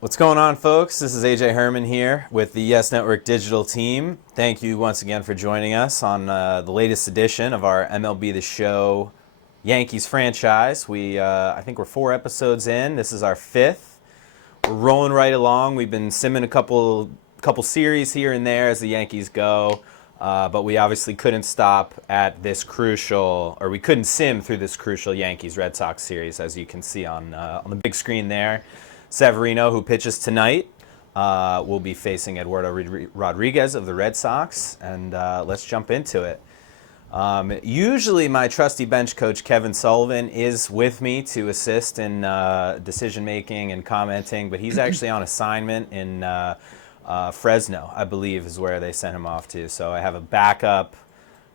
What's going on, folks? This is AJ Herman here with the Yes Network Digital team. Thank you once again for joining us on the latest edition of our MLB The Show Yankees franchise. I think we're 4 episodes in. This is our 5th. We're rolling right along. We've been simming a couple series here and there as the Yankees go, but we obviously couldn't stop at this crucial, or we couldn't sim through this crucial Yankees-Red Sox series, as you can see on the big screen there. Severino, who pitches tonight, will be facing Eduardo Rodriguez of the Red Sox, and let's jump into it. Usually my trusty bench coach Kevin Sullivan is with me to assist in decision making and commenting, but he's actually on assignment in Fresno, I believe is where they sent him off to. So I have a backup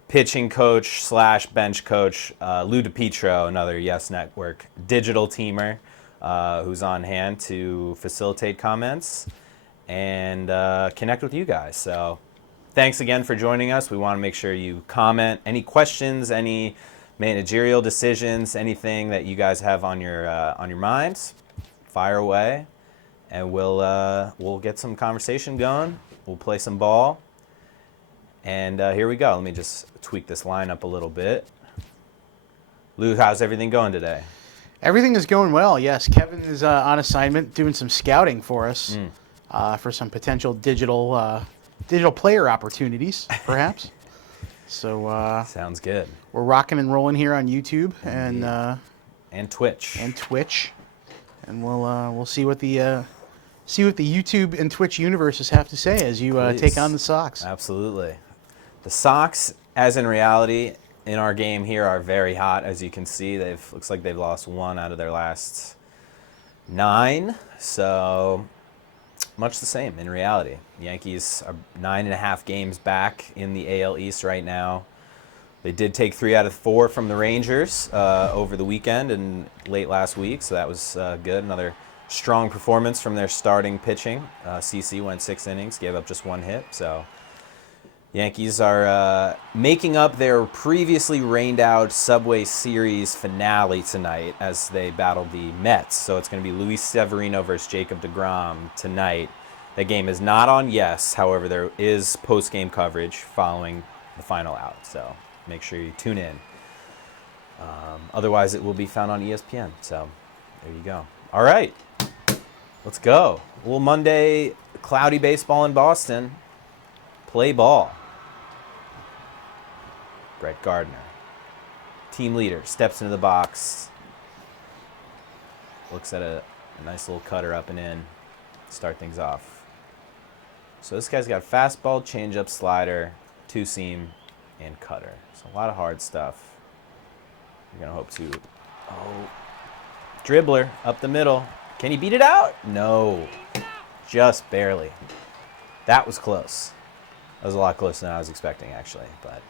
pitching coach / bench coach, Lou DiPietro, another Yes Network digital teamer, who's on hand to facilitate comments and connect with you guys. So thanks again for joining us. We want to make sure you comment any questions, any managerial decisions, anything that you guys have on your minds. Fire away, and we'll get some conversation going. We'll play some ball, and here we go. Let me just tweak this lineup a little bit. Lou, how's everything going today? Everything is going well, yes. Kevin is on assignment doing some scouting for us for some potential digital player opportunities, perhaps. So sounds good. We're rocking and rolling here on YouTube and Twitch. And we'll see what the YouTube and Twitch universes have to say as you take on the Sox. Absolutely. The Sox, as in reality, in our game here are very hot, as you can see. Looks like they've lost 1 out of their last 9, so much the same in reality. The Yankees are 9.5 games back in the AL East right now. They did take 3 out of 4 from the Rangers over the weekend and late last week, so that was good. Another strong performance from their starting pitching. CC went 6 innings, gave up just 1 hit, so Yankees are making up their previously rained-out Subway Series finale tonight as they battle the Mets. So it's going to be Luis Severino versus Jacob deGrom tonight. The game is not on Yes. However, there is post-game coverage following the final out. So make sure you tune in. Otherwise, it will be found on ESPN. So there you go. All right. Let's go. A little Monday cloudy baseball in Boston. Play ball. Brett Gardner, team leader, steps into the box, looks at a nice little cutter up and in, start things off. So this guy's got fastball, changeup, slider, 2-seam, and cutter. So a lot of hard stuff. You're going to hope to, dribbler up the middle. Can he beat it out? No, just barely. That was close. That was a lot closer than I was expecting, actually, but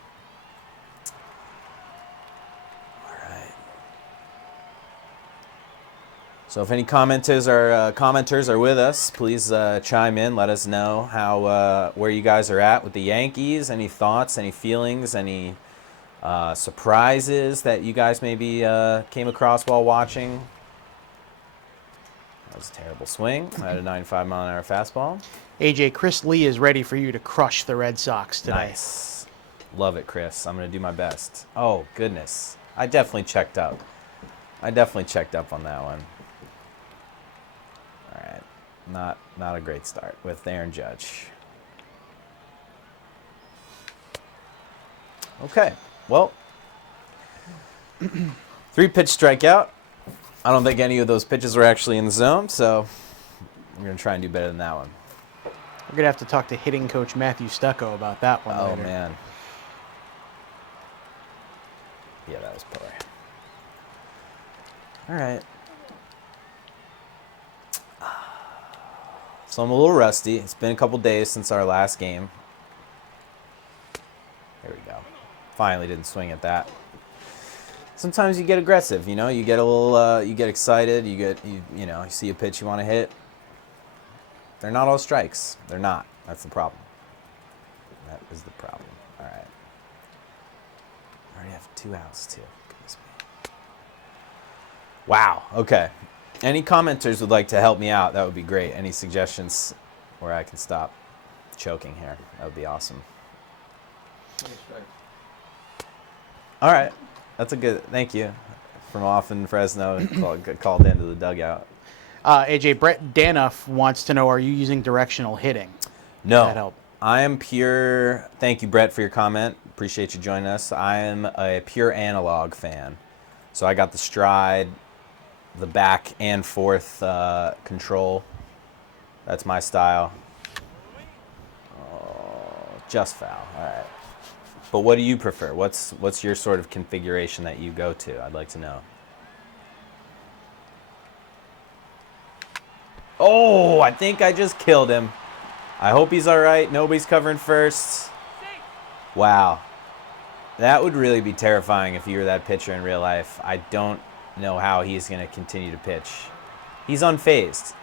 so if any commenters are with us, please chime in. Let us know where you guys are at with the Yankees. Any thoughts, any feelings, any surprises that you guys maybe came across while watching. That was a terrible swing. I had a 95-mile-an-hour fastball. AJ, Chris Lee is ready for you to crush the Red Sox today. Nice. Love it, Chris. I'm going to do my best. Oh, goodness. I definitely checked up. on that one. All right, not a great start with Aaron Judge. Okay, well, 3-pitch strikeout. I don't think any of those pitches were actually in the zone, so we're going to try and do better than that one. We're going to have to talk to hitting coach Matthew Stucco about that one later. Oh, man. Yeah, that was poor. All right. So I'm a little rusty. It's been a couple days since our last game. There we go. Finally didn't swing at that. Sometimes you get aggressive, you get a little, you get excited, you see a pitch you want to hit. They're not all strikes. They're not. That's the problem. That is the problem. All right. I already have 2 outs, too. Goodness me. Wow. Okay. Any commenters would like to help me out, that would be great. Any suggestions where I can stop choking here? That would be awesome. All right. That's a good, thank you. From off in Fresno, called into the dugout. AJ, Brett Danoff wants to know, are you using directional hitting? No. That help? I am pure, thank you, Brett, for your comment. Appreciate you joining us. I am a pure analog fan. So I got the stride, the back and forth control. That's my style. Oh, just foul. All right. But what do you prefer? What's your sort of configuration that you go to? I'd like to know. Oh, I think I just killed him. I hope he's all right. Nobody's covering first. Wow. That would really be terrifying if you were that pitcher in real life. I don't know how he's going to continue to pitch. He's unfazed.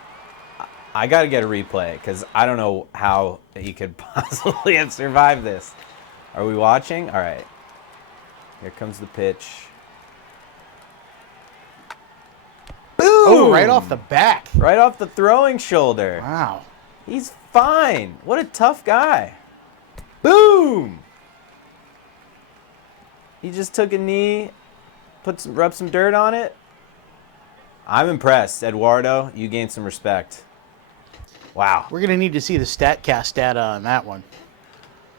I got to get a replay because I don't know how he could possibly have survived this. Are we watching? All right. Here comes the pitch. Boom! Oh, right off the back. Right off the throwing shoulder. Wow. He's fine. What a tough guy. Boom! He just took a knee, rubbed some dirt on it. I'm impressed. Eduardo, you gained some respect. Wow. We're going to need to see the StatCast data on that one.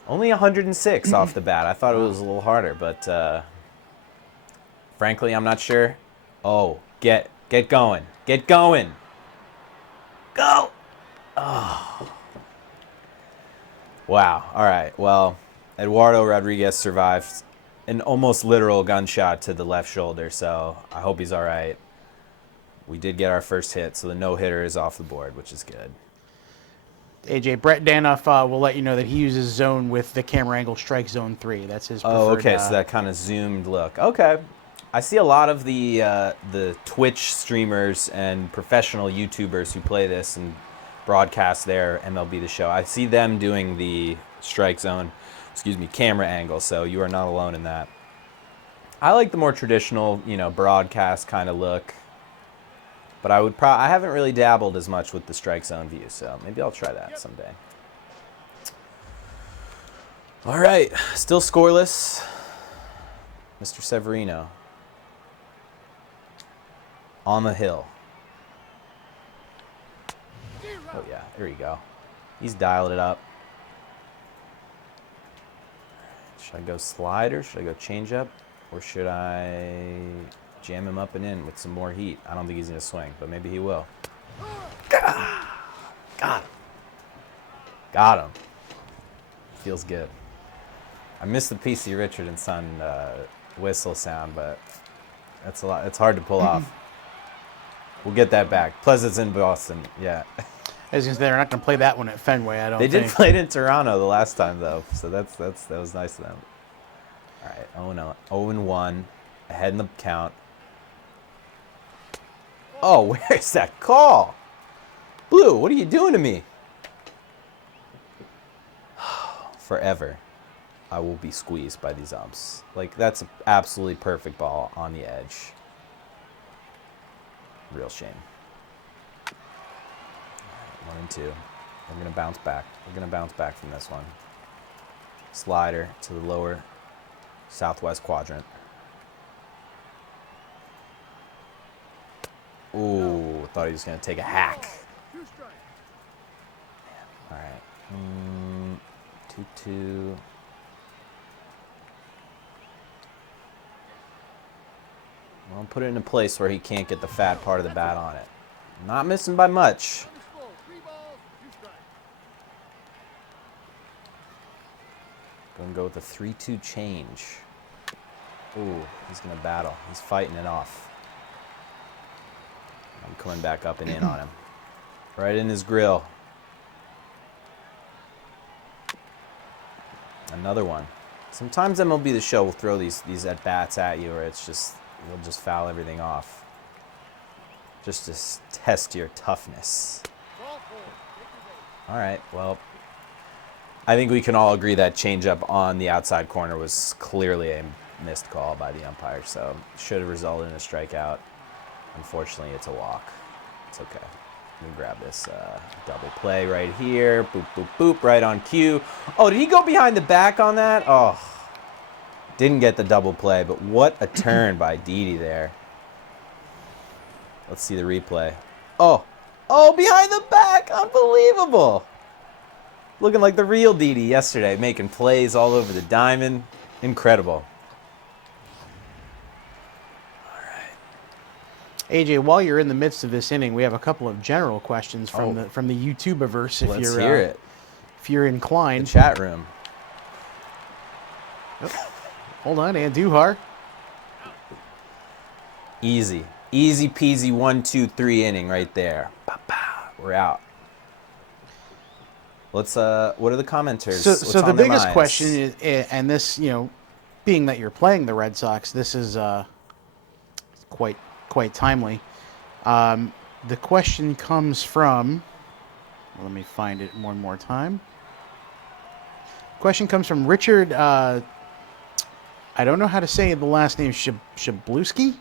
Only 106 off the bat. I thought it was a little harder, but frankly, I'm not sure. Oh, get going. Get going. Go! Oh. Wow. All right. Well, Eduardo Rodriguez survived an almost literal gunshot to the left shoulder, so I hope he's all right. We did get our first hit, so the no-hitter is off the board, which is good. AJ, Brett Danoff will let you know that he uses zone with the camera angle strike zone 3. That's his preferred. Oh, okay, so that kind of zoomed look. Okay. I see a lot of the Twitch streamers and professional YouTubers who play this and broadcast their MLB The Show. I see them doing the strike zone, camera angle, so you are not alone in that. I like the more traditional, broadcast kind of look. But I haven't really dabbled as much with the strike zone view, so maybe I'll try that someday. All right, still scoreless. Mr. Severino on the hill. Oh yeah, there you go. He's dialed it up. Should I go slider? Should I go changeup? Or should I jam him up and in with some more heat? I don't think he's going to swing, but maybe he will. Got him. Got him. Feels good. I missed the PC Richard and Son whistle sound, but that's a lot. It's hard to pull off. We'll get that back. Plus, it's in Boston. Yeah. I was going to say, they're not going to play that one at Fenway, I don't think. They did play it in Toronto the last time, though, so that was nice of them. All right, 0-1, ahead in the count. Oh, where's that call? Blue, what are you doing to me? Forever, I will be squeezed by these umps. Like, that's an absolutely perfect ball on the edge. Real shame. 1-2. We're going to bounce back. We're going to bounce back from this one. Slider to the lower southwest quadrant. Ooh, thought he was going to take a hack. All right. 2-2. I'll put it in a place where he can't get the fat part of the bat on it. Not missing by much. Going to go with a 3-2 change. Ooh, he's going to battle. He's fighting it off. I'm coming back up and in on him. Right in his grill. Another one. Sometimes MLB The Show will throw these at-bats at you, or it's just, you'll just foul everything off. Just to test your toughness. All right, well, I think we can all agree that changeup on the outside corner was clearly a missed call by the umpire, so should have resulted in a strikeout. Unfortunately, it's a walk. It's okay. Let me grab this double play right here. Boop, boop, boop, right on cue. Oh, did he go behind the back on that? Oh, didn't get the double play, but what a turn by Didi there. Let's see the replay. Oh, behind the back. Unbelievable. Looking like the real Didi yesterday, making plays all over the diamond. Incredible. AJ, while you're in the midst of this inning, we have a couple of general questions from the YouTuberverse. Let's hear it. If you're The inclined. chat room. Hold on, Andujar. Easy peasy 1, 2, 3 inning right there. We're out. Let's what are the commenters? So the biggest question is, and this, being that you're playing the Red Sox, this is quite timely. The question comes from, let me find it one more time. Question comes from Richard, I don't know how to say the last name, Shabluski?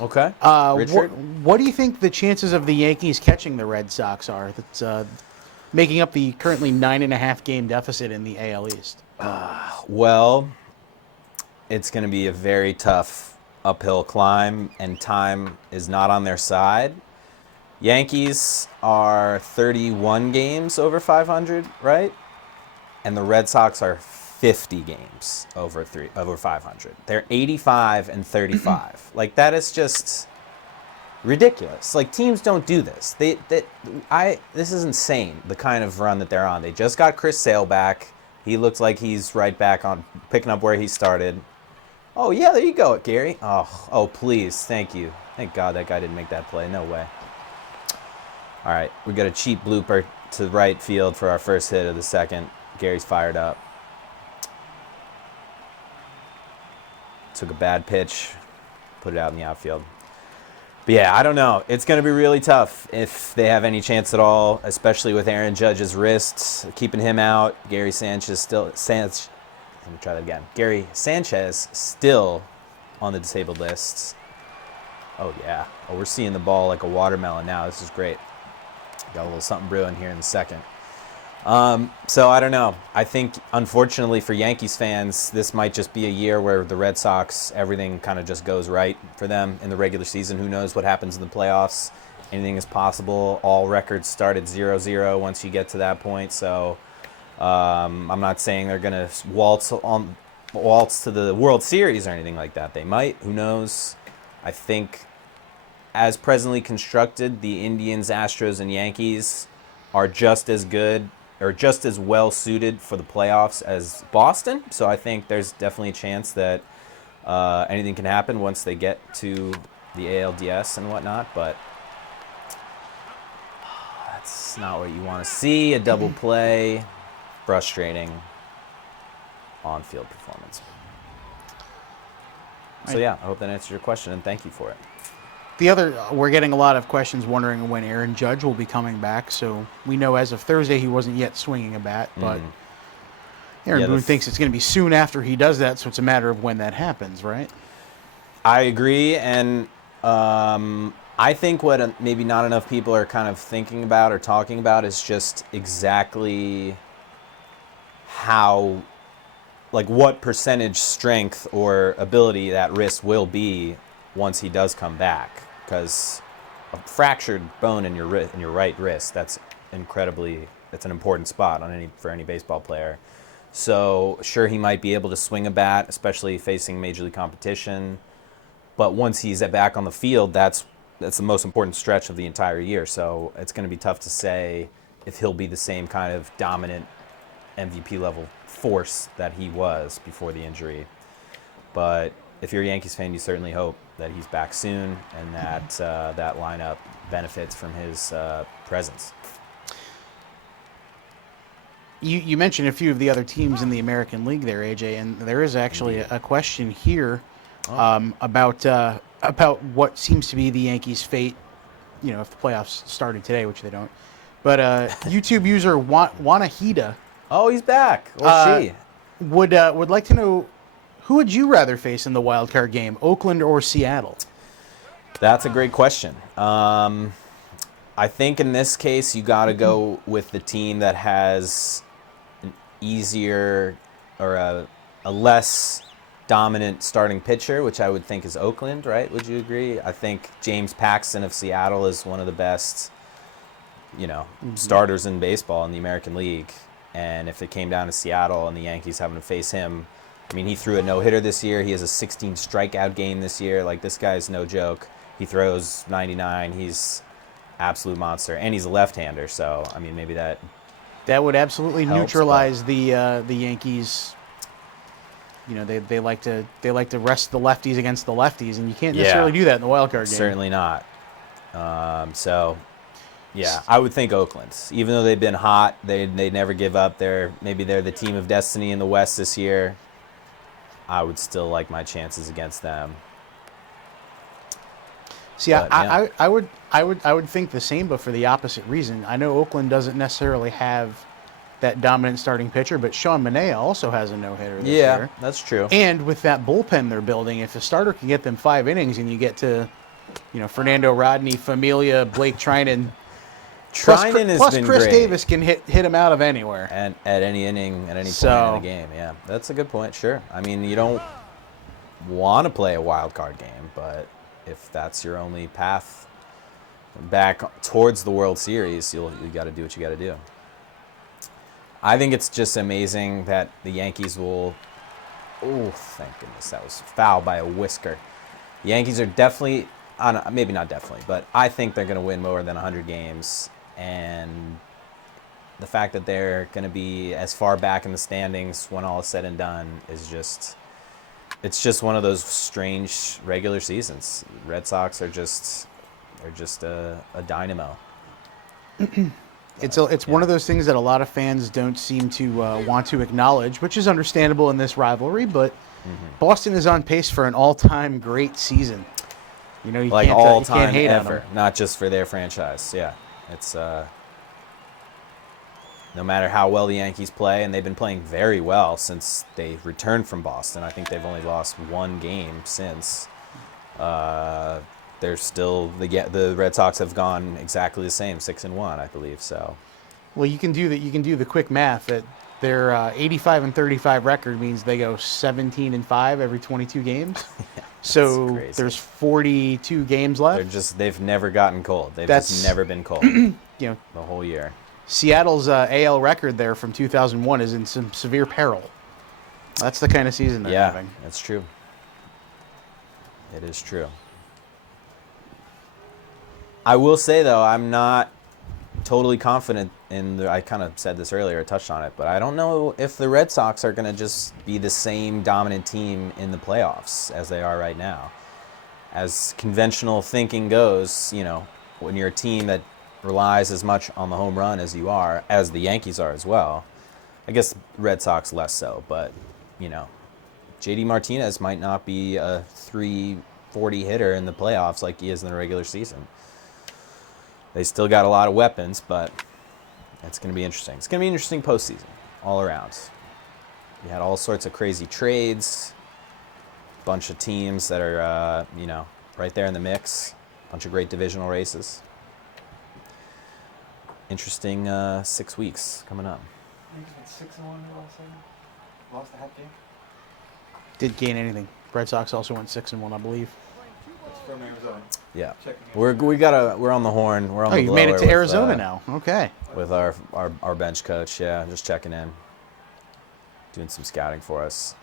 Okay. Richard? What do you think the chances of the Yankees catching the Red Sox are? That's making up the currently 9.5 game deficit in the AL East. Well, it's going to be a very tough uphill climb, and time is not on their side. Yankees are 31 games over 500, right? And the Red Sox are 50 games over 500. They're 85 and 35. Like, that is just ridiculous. Like, teams don't do this. This is insane, the kind of run that they're on. They just got Chris Sale back. He looks like he's right back on picking up where he started. Oh, yeah, there you go, Gary. Oh, please. Thank you. Thank God that guy didn't make that play. No way. All right, we got a cheap blooper to right field for our first hit of the second. Gary's fired up. Took a bad pitch, put it out in the outfield. But yeah, I don't know. It's going to be really tough if they have any chance at all, especially with Aaron Judge's wrists, keeping him out. Gary Sanchez still... Let me try that again. Gary Sanchez still on the disabled lists. Oh, yeah. Oh, we're seeing the ball like a watermelon now. This is great. Got a little something brewing here in the second. So I don't know. I think, unfortunately for Yankees fans, this might just be a year where the Red Sox, everything kind of just goes right for them in the regular season. Who knows what happens in the playoffs? Anything is possible. All records start at 0-0 once you get to that point. So I'm not saying they're going to waltz to the World Series or anything like that. They might. Who knows? I think, as presently constructed, the Indians, Astros, and Yankees are just as good or just as well suited for the playoffs as Boston. So I think there's definitely a chance that anything can happen once they get to the ALDS and whatnot. But that's not what you want to see. A double play. Frustrating on-field performance. So yeah, I hope that answers your question, and thank you for it. We're getting a lot of questions wondering when Aaron Judge will be coming back. So we know as of Thursday he wasn't yet swinging a bat, but Aaron Boone thinks it's going to be soon after he does that. So it's a matter of when that happens, right? I agree, and I think what maybe not enough people are kind of thinking about or talking about is just exactly how, like, what percentage strength or ability that wrist will be once he does come back. Because a fractured bone in your right wrist, that's an important spot for any baseball player. So sure, he might be able to swing a bat, especially facing major league competition. But once he's back on the field, that's the most important stretch of the entire year. So it's going to be tough to say if he'll be the same kind of dominant MVP level force that he was before the injury. But if you're a Yankees fan, you certainly hope that he's back soon and that that lineup benefits from his presence. You mentioned a few of the other teams in the American League there, AJ, and there is actually a question here about what seems to be the Yankees' fate, if the playoffs started today, which they don't. But YouTube user Wanahida. Oh, he's back. Or she would like to know, who would you rather face in the wild card game, Oakland or Seattle? That's a great question. I think in this case you got to go with the team that has an easier or a less dominant starting pitcher, which I would think is Oakland, right? Would you agree? I think James Paxton of Seattle is one of the best, starters in baseball in the American League. And if it came down to Seattle and the Yankees having to face him, I mean, he threw a no-hitter this year. He has a 16 strikeout game this year. Like, this guy's no joke. He throws 99. He's absolute monster, and he's a left-hander. So, I mean, maybe that would absolutely helps, neutralize the Yankees. They like to rest the lefties against the lefties, and you can't necessarily do that in the wild card game. Certainly not. Yeah, I would think Oakland. Even though they've been hot, they never give up. Maybe they're the team of destiny in the West this year. I would still like my chances against them. See, but, I would think the same, but for the opposite reason. I know Oakland doesn't necessarily have that dominant starting pitcher, but Sean Manaea also has a no-hitter this year. Yeah, that's true. And with that bullpen they're building, if a starter can get them 5 innings and you get to, Fernando Rodney, Familia, Blake Trinan. Trinan has been Chris great. Davis can hit him out of anywhere. And at any inning, at any point in the game. Yeah, that's a good point, sure. I mean, you don't want to play a wild card game, but if that's your only path back towards the World Series, you got to do what you got to do. I think it's just amazing that the Yankees will... Oh, thank goodness, that was foul by a whisker. The Yankees are definitely... maybe not definitely, but I think they're going to win more than 100 games. And the fact that they're going to be as far back in the standings when all is said and done is just... It's just one of those strange regular seasons. Red Sox are just a dynamo. It's one of those things that a lot of fans don't seem to want to acknowledge, which is understandable in this rivalry. But Boston is on pace for an all-time great season. You like can't, all-time you can't hate ever, on them. not just for their franchise. Yeah, it's no matter how well the Yankees play, and they've been playing very well since they returned from Boston. I think they've only lost 1 game since. They're still the Red Sox have gone exactly the same, 6-1, I believe. So, well, you can do that. You can do the quick math that their 85-35 record means they go 17-5 every 22 games. Yeah, so crazy. There's 42 games left. They've never gotten cold. They've just never been cold. The whole year. Seattle's AL record there from 2001 is in some severe peril. That's the kind of season they're having. Yeah, that's true. It is true. I will say, though, I'm not totally confident I kind of said this earlier, touched on it, but I don't know if the Red Sox are going to just be the same dominant team in the playoffs as they are right now. As conventional thinking goes, when you're a team that relies as much on the home run as you are, as the Yankees are as well. I guess Red Sox less so, but, JD Martinez might not be a 340 hitter in the playoffs like he is in the regular season. They still got a lot of weapons, but it's going to be interesting. It's going to be an interesting postseason all around. You had all sorts of crazy trades, bunch of teams that are, right there in the mix, bunch of great divisional races. Interesting 6 weeks coming up. Yankees went 6-1 last season. Lost a half game. Did gain anything. Red Sox also went 6-1, I believe. It's from Arizona. Yeah, Checking in. we're on the horn. We're on Oh, the you made it blower to with, Arizona now. Okay. with our bench coach. Yeah, just checking in, doing some scouting for us.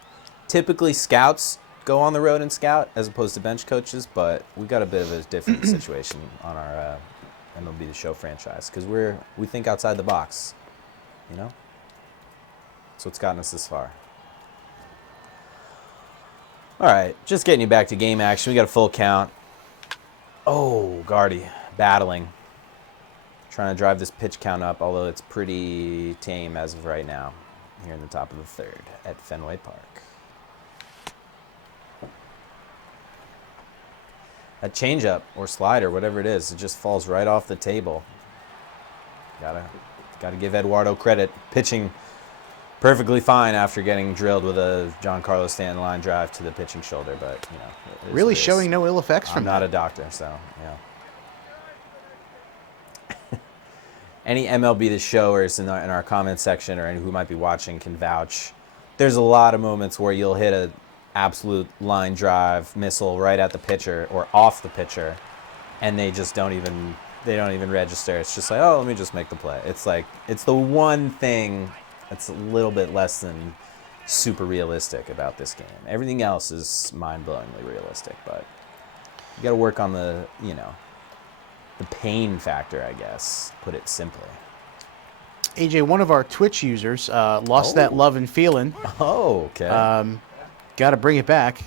Typically, scouts go on the road and scout as opposed to bench coaches, but we got a bit of a different situation on our MLB The Show franchise because we think outside the box. That's what's gotten us this far. All right, just getting you back to game action. We got a full count. Oh, Gardy, battling. Trying to drive this pitch count up, although it's pretty tame as of right now, here in the top of the third at Fenway Park. That changeup or slider, whatever it is, it just falls right off the table. Gotta give Eduardo credit. Pitching perfectly fine after getting drilled with a Giancarlo Stanton line drive to the pitching shoulder, but it is Really what it is. showing no ill effects I'm from not that. a doctor, so yeah. any MLB The Showers in our comment section or any who might be watching can vouch. There's a lot of moments where you'll hit a absolute line drive missile right at the pitcher or off the pitcher, and they just don't even register. It's just like, oh, let me just make the play. It's like, it's the one thing that's a little bit less than super realistic about this game. Everything else is mind-blowingly realistic, but you got to work on the pain factor, I guess, put it simply. AJ, one of our Twitch users lost that love and feeling. Oh, okay. Got to bring it back.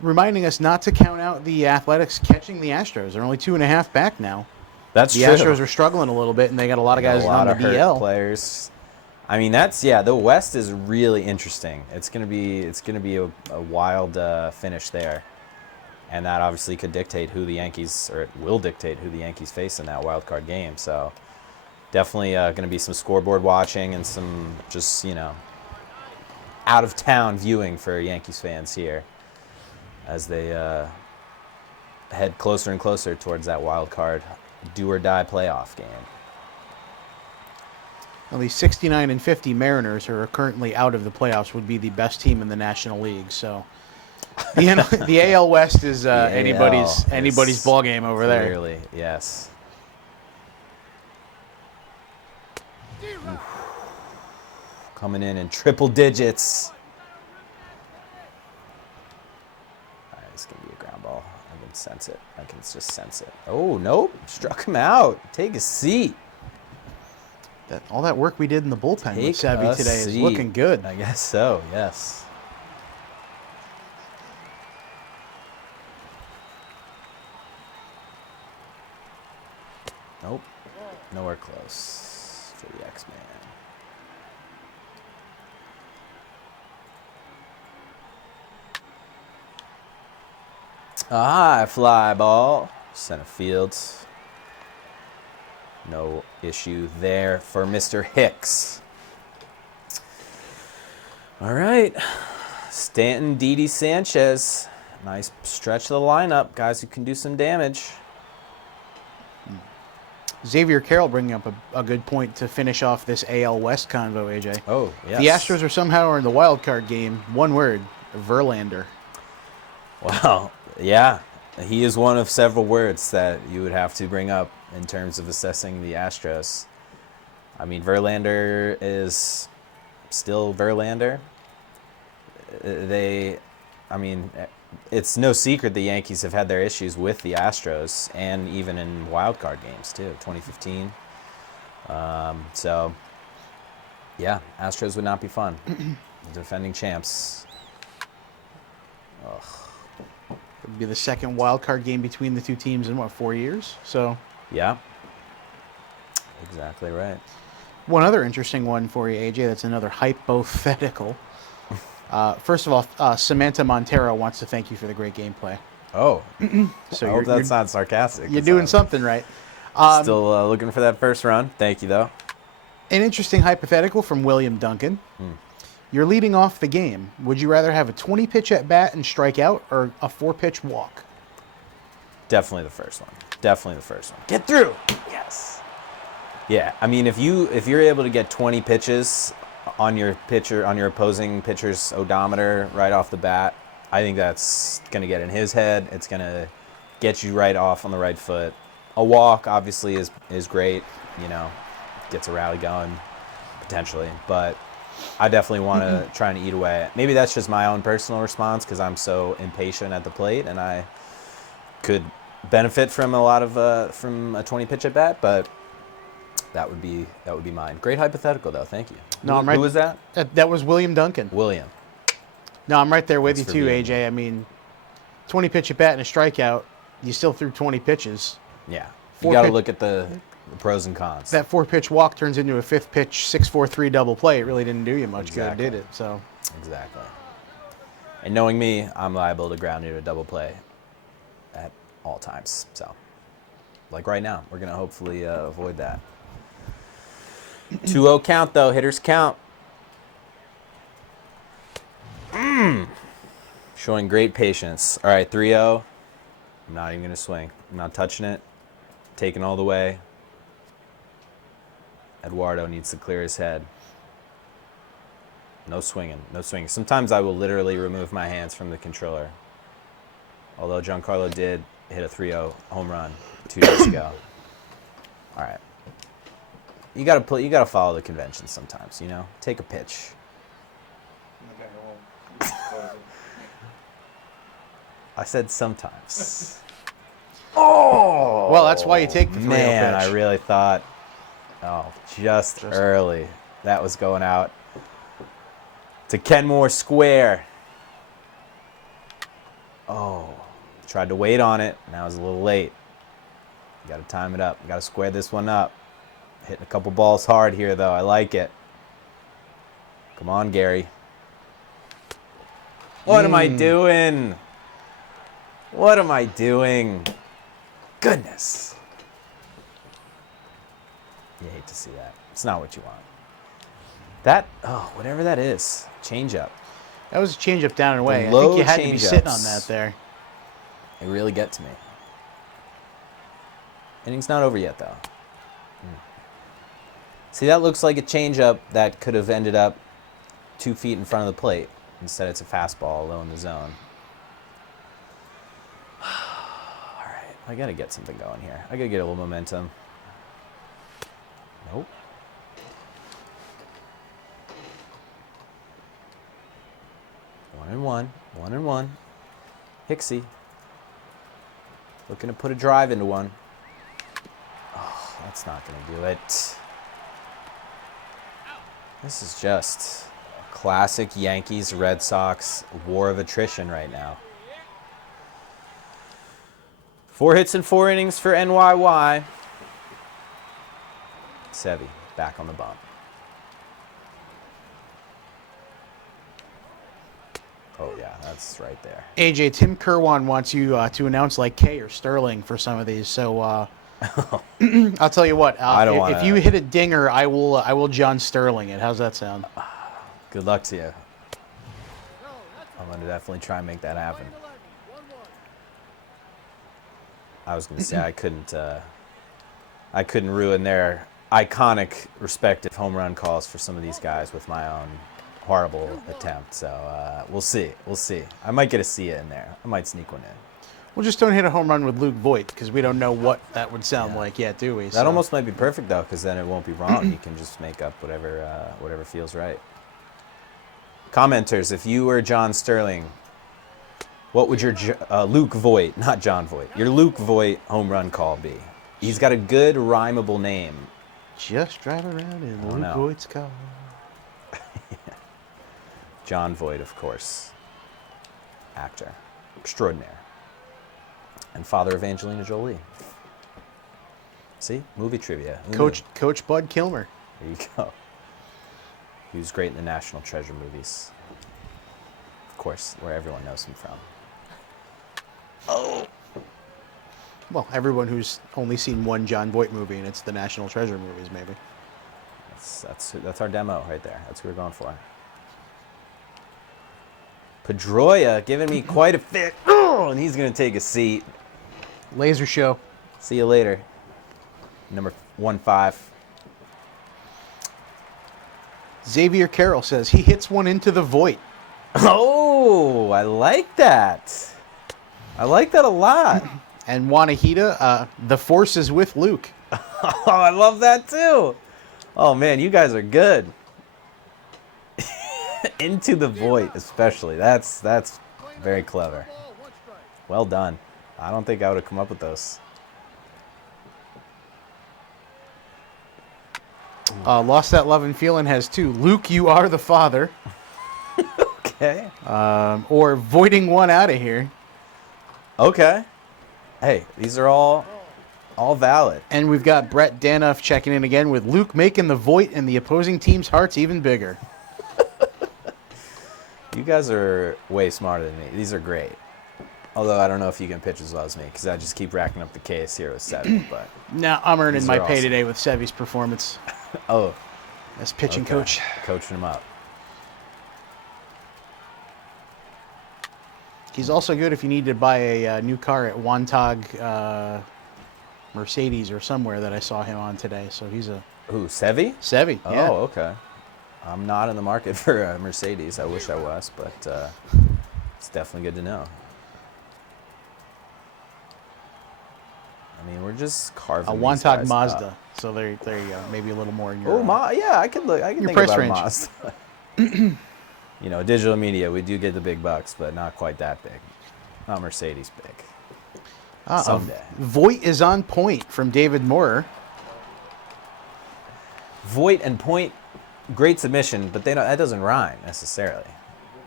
Reminding us not to count out the Athletics catching the Astros. They're only 2.5 back now. That's the true. Astros are struggling a little bit, and they got a lot of guys on the hurt DL players. I mean, the West is really interesting. It's gonna be a wild finish there, and that obviously could dictate who the Yankees, or it will dictate who the Yankees face in that wild card game. So definitely gonna be some scoreboard watching and some just out of town viewing for Yankees fans here as they head closer and closer towards that wild card do or die playoff game. Well, the 69-50 Mariners, who are currently out of the playoffs, would be the best team in the National League. So the AL West is anybody's ball game over there. Clearly, yes. Oof. Coming in triple digits. All right, it's going to be a ground ball. I can sense it. I can just sense it. Oh, nope. Struck him out. Take a seat. All that work we did in the bullpen with Savvy today is looking good. I guess so, yes. Nope. Nowhere close for the X-Man. A high fly ball. Center field. No issue there for Mr. Hicks. All right. Stanton, Didi, Sanchez. Nice stretch of the lineup. Guys who can do some damage. Xavier Carroll bringing up a good point to finish off this AL West convo, AJ. Oh, yes. The Astros are somehow in the wild card game. One word, Verlander. Well, yeah. He is one of several words that you would have to bring up in terms of assessing the Astros. I mean, Verlander is still Verlander. It's no secret the Yankees have had their issues with the Astros, and even in wild card games too, 2015. So, yeah, Astros would not be fun. Defending champs. Ugh. It would be the second wild card game between the two teams in, 4 years? So, yeah. Exactly right. one other interesting one for you, AJ, that's another hypothetical. First of all, Samantha Montero wants to thank you for the great gameplay. Oh, So I hope that's not sarcastic. You're doing something right. Still looking for that first run. Thank you, though. An interesting hypothetical from William Duncan. You're leading off the game. Would you rather have a 20-pitch at bat and strike out, or a 4-pitch walk? Definitely the first one. Definitely the first one. Get through. Yes. Yeah, I mean, if you're able to get 20 pitches on your opposing pitcher's odometer right off the bat, I think that's going to get in his head. It's going to get you right off on the right foot. A walk obviously is great, gets a rally going potentially, but I definitely want to try and eat away. Maybe that's just my own personal response because I'm so impatient at the plate, and I could benefit from a lot of from a 20 pitch at bat, but that would be mine. Great hypothetical though. Thank you. No, I'm right. Who was that? That was William Duncan. William. No, I'm right there with Thanks you for too, being AJ. I mean, 20 pitch at bat and a strikeout, you still threw 20 pitches. Yeah. You Four got to pitch- look at the pros and cons. That 4-pitch walk turns into a 5th pitch 6-4-3 double play. It really didn't do you much Exactly. good, did it? So Exactly. And knowing me, I'm liable to ground you to double play at all times. So, like right now, we're going to hopefully avoid that. 2-0 count, though. Hitters count. Showing great patience. All right, 3-0. I'm not even going to swing. I'm not touching it. Taking all the way. Eduardo needs to clear his head. No swinging, no swinging. Sometimes I will literally remove my hands from the controller. Although Giancarlo did hit a 3-0 home run 2 days ago. All right. You gotta follow the conventions sometimes, you know? Take a pitch. I said sometimes. Oh! Well, that's why you take the 3-0 Man, pitch. I really thought, just early. That was going out to Kenmore Square. Oh, tried to wait on it. Now it's a little late. You got to time it up. You got to square this one up. Hitting a couple balls hard here, though. I like it. Come on, Gary. What am I doing? What am I doing? Goodness. You hate to see that. It's not what you want. That, whatever that is, changeup. That was a changeup down and away. I low think you had to be sitting on changeups. that there. They really get to me. Inning's not over yet, though. See, that looks like a changeup that could have ended up 2 feet in front of the plate. Instead, it's a fastball low in the zone. All right, I got to get something going here. I got to get a little momentum. Nope. One and one. Hicksy. Looking to put a drive into one. Oh, that's not going to do it. This is just a classic Yankees, Red Sox war of attrition right now. 4 hits and 4 innings for NYY. Sevy back on the bump. Oh, yeah, that's right there. AJ, Tim Kerwan wants you to announce like Kay or Sterling for some of these. So I'll tell you what. I don't if wanna- you hit a dinger, I will John Sterling it. How's that sound? Good luck to you. I'm going to definitely try and make that happen. I was going to say I couldn't ruin their iconic respective home run calls for some of these guys with my own horrible attempt. So we'll see. We'll see. I might get a see it in there. I might sneak one in. Well, just don't hit a home run with Luke Voigt because we don't know what that would sound like yet, do we? That almost might be perfect, though, because then it won't be wrong. You can just make up whatever feels right. Commenters, if you were John Sterling, what would your Luke Voigt, not John Voigt, your Luke Voigt home run call be? He's got a good rhymable name. Just drive around in Luke no. Voigt's car. John Voight, of course. Actor. Extraordinaire. And father of Angelina Jolie. See? Movie trivia. Who knew? Coach Bud Kilmer. There you go. He was great in the National Treasure movies. Of course, where everyone knows him from. Well, everyone who's only seen one John Voight movie, and it's the National Treasure movies, maybe. That's our demo right there. That's what we're going for. Pedroia giving me quite a fit. Oh, and he's going to take a seat. Laser show. See you later. Number 15. Xavier Carroll says he hits one into the Voight. Oh, I like that. I like that a lot. And Wanahita, the force is with Luke. Oh, I love that too. Oh man, you guys are good. Into the void, especially. That's very clever. Well done. I don't think I would have come up with those. Lost That Love and Feeling has 2. Luke, you are the father. Okay. Or voiding one out of here. Okay. Hey, these are all valid. And we've got Brett Danoff checking in again with Luke making the Voight and the opposing team's hearts even bigger. You guys are way smarter than me. These are great. Although I don't know if you can pitch as well as me because I just keep racking up the Ks here with 7. But Now I'm earning These my are pay awesome. today with Sevy's performance oh, as pitching okay. coach. Coaching him up. He's also good if you need to buy a new car at Wantag Mercedes or somewhere that I saw him on today. So he's a Who, Sevy? Sevy. Oh, Yeah. okay. I'm not in the market for a Mercedes. I wish I was, but it's definitely good to know. I mean, we're just carving A these Wantage guys Mazda. up. So there you go. Maybe a little more in your. Oh, yeah, I can look. I can your think price about range. a Mazda. You know, digital media, we do get the big bucks, but not quite that big. Not Mercedes big. Someday. Voigt is on point from David Moore. Voigt and Point, great submission, but that doesn't rhyme necessarily.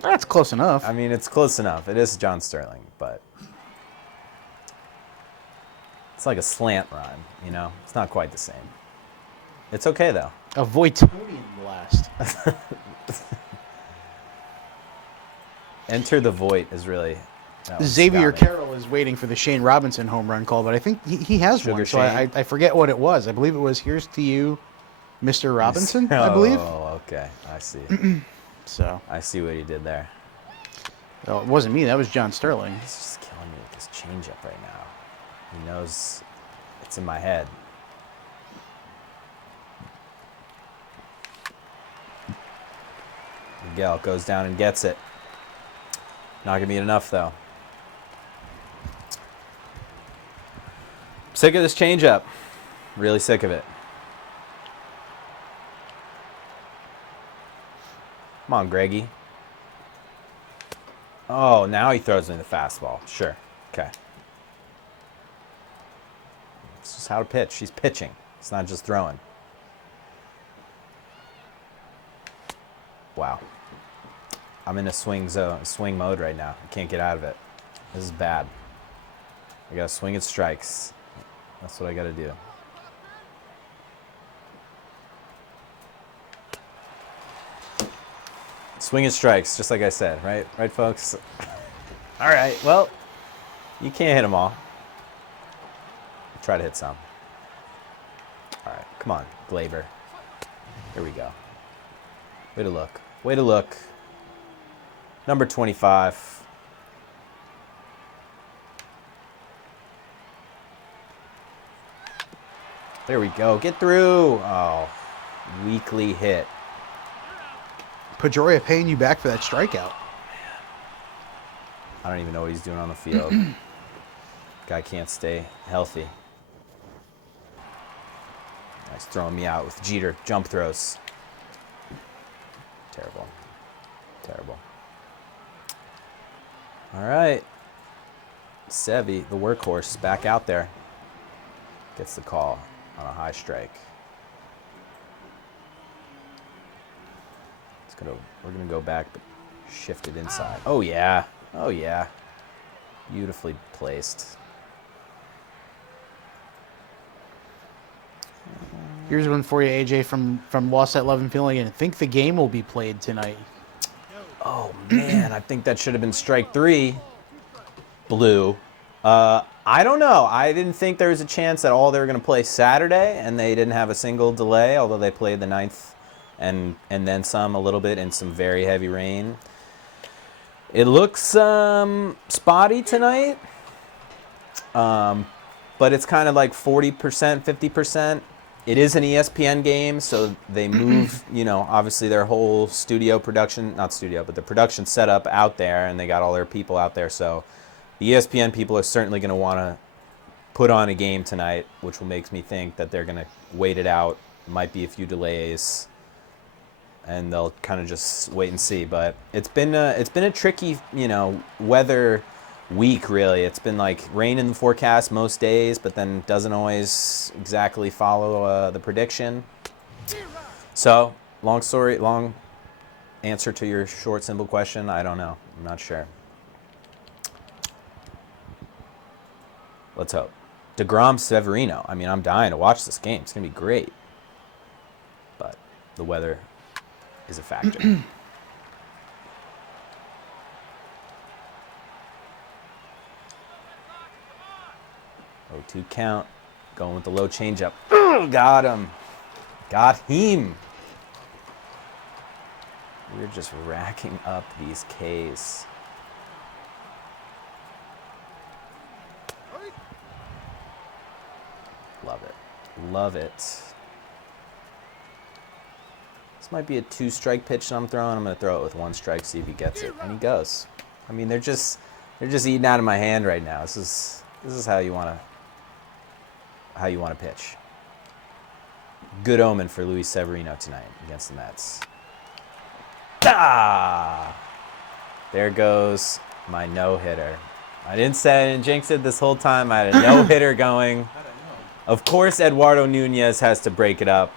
That's close enough. I mean, it's close enough. It is John Sterling, but it's like a slant rhyme, you know? It's not quite the same. It's okay, though. A Voigtonian blast. Enter the Voigt is really... Xavier Carroll is waiting for the Shane Robinson home run call, but I think he has Sugar one. So Shane? I forget what it was. I believe it was "Here's to you, Mr. Robinson." I believe. Oh, okay. I see. So. I see what he did there. Well, it wasn't me. That was John Sterling. He's just killing me with this changeup right now. He knows it's in my head. Miguel goes down and gets it. Not going to be enough, though. Sick of this changeup. Really sick of it. Come on, Greggy. Oh, now he throws me the fastball. Sure. Okay. This is how to pitch. He's pitching. It's not just throwing. Wow. I'm in a swing mode right now. I can't get out of it. This is bad. I gotta swing at strikes. That's what I gotta do. Swing at strikes, just like I said, right? Right, folks? All right, well, you can't hit them all. Try to hit some. All right, come on, Glaber. Here we go. Way to look. Way to look. Number 25. There we go. Get through. Oh, weakly hit. Pedroia paying you back for that strikeout. I don't even know what he's doing on the field. Guy can't stay healthy. He's throwing me out with Jeter jump throws. Terrible. Terrible. All right. Sevy, the workhorse, back out there. Gets the call on a high strike. We're gonna go back, but shift it inside. Oh yeah. Oh yeah. Beautifully placed. Here's one for you, AJ, from Lost That Love and Feeling. And I think the game will be played tonight. Oh man, I think that should have been strike 3. Blue. I don't know. I didn't think there was a chance at all they were going to play Saturday, and they didn't have a single delay, although they played the 9th and then some a little bit in some very heavy rain. It looks spotty tonight, but it's kind of like 40%, 50%. It is an ESPN game, so they move, you know, obviously their whole studio production, not studio, but the production setup out there, and they got all their people out there. So the ESPN people are certainly going to want to put on a game tonight, which will make me think that they're going to wait it out. Might be a few delays, and they'll kind of just wait and see. But it's been a tricky, you know, weather week, really. It's been like rain in the forecast most days, but then doesn't always exactly follow the prediction. So, long answer to your short, simple question, I don't know. I'm not sure. Let's hope. DeGrom Severino. I mean, I'm dying to watch this game. It's going to be great. But the weather is a factor. 0-2 count. Going with the low changeup. Got him. Got him. We're just racking up these Ks. Love it. This might be a 2-strike pitch that I'm throwing. I'm going to throw it with 1 strike, see if he gets it. And he goes. I mean, they're just eating out of my hand right now. This is how you want to pitch. Good omen for Luis Severino tonight against the Mets. Ah! There goes my no-hitter. I didn't jinx it this whole time. I had a no-hitter going. Of course, Eduardo Nunez has to break it up.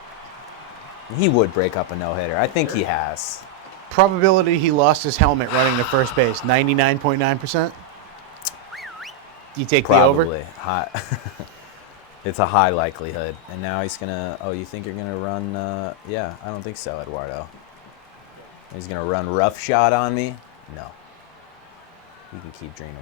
He would break up a no-hitter. I think he has. Probability he lost his helmet running to first base, 99.9%. You take Probably. the over? High. It's a high likelihood. And now he's going to... Oh, you think you're going to run... yeah, I don't think so, Eduardo. He's going to run rough shot on me? No. You can keep dreaming.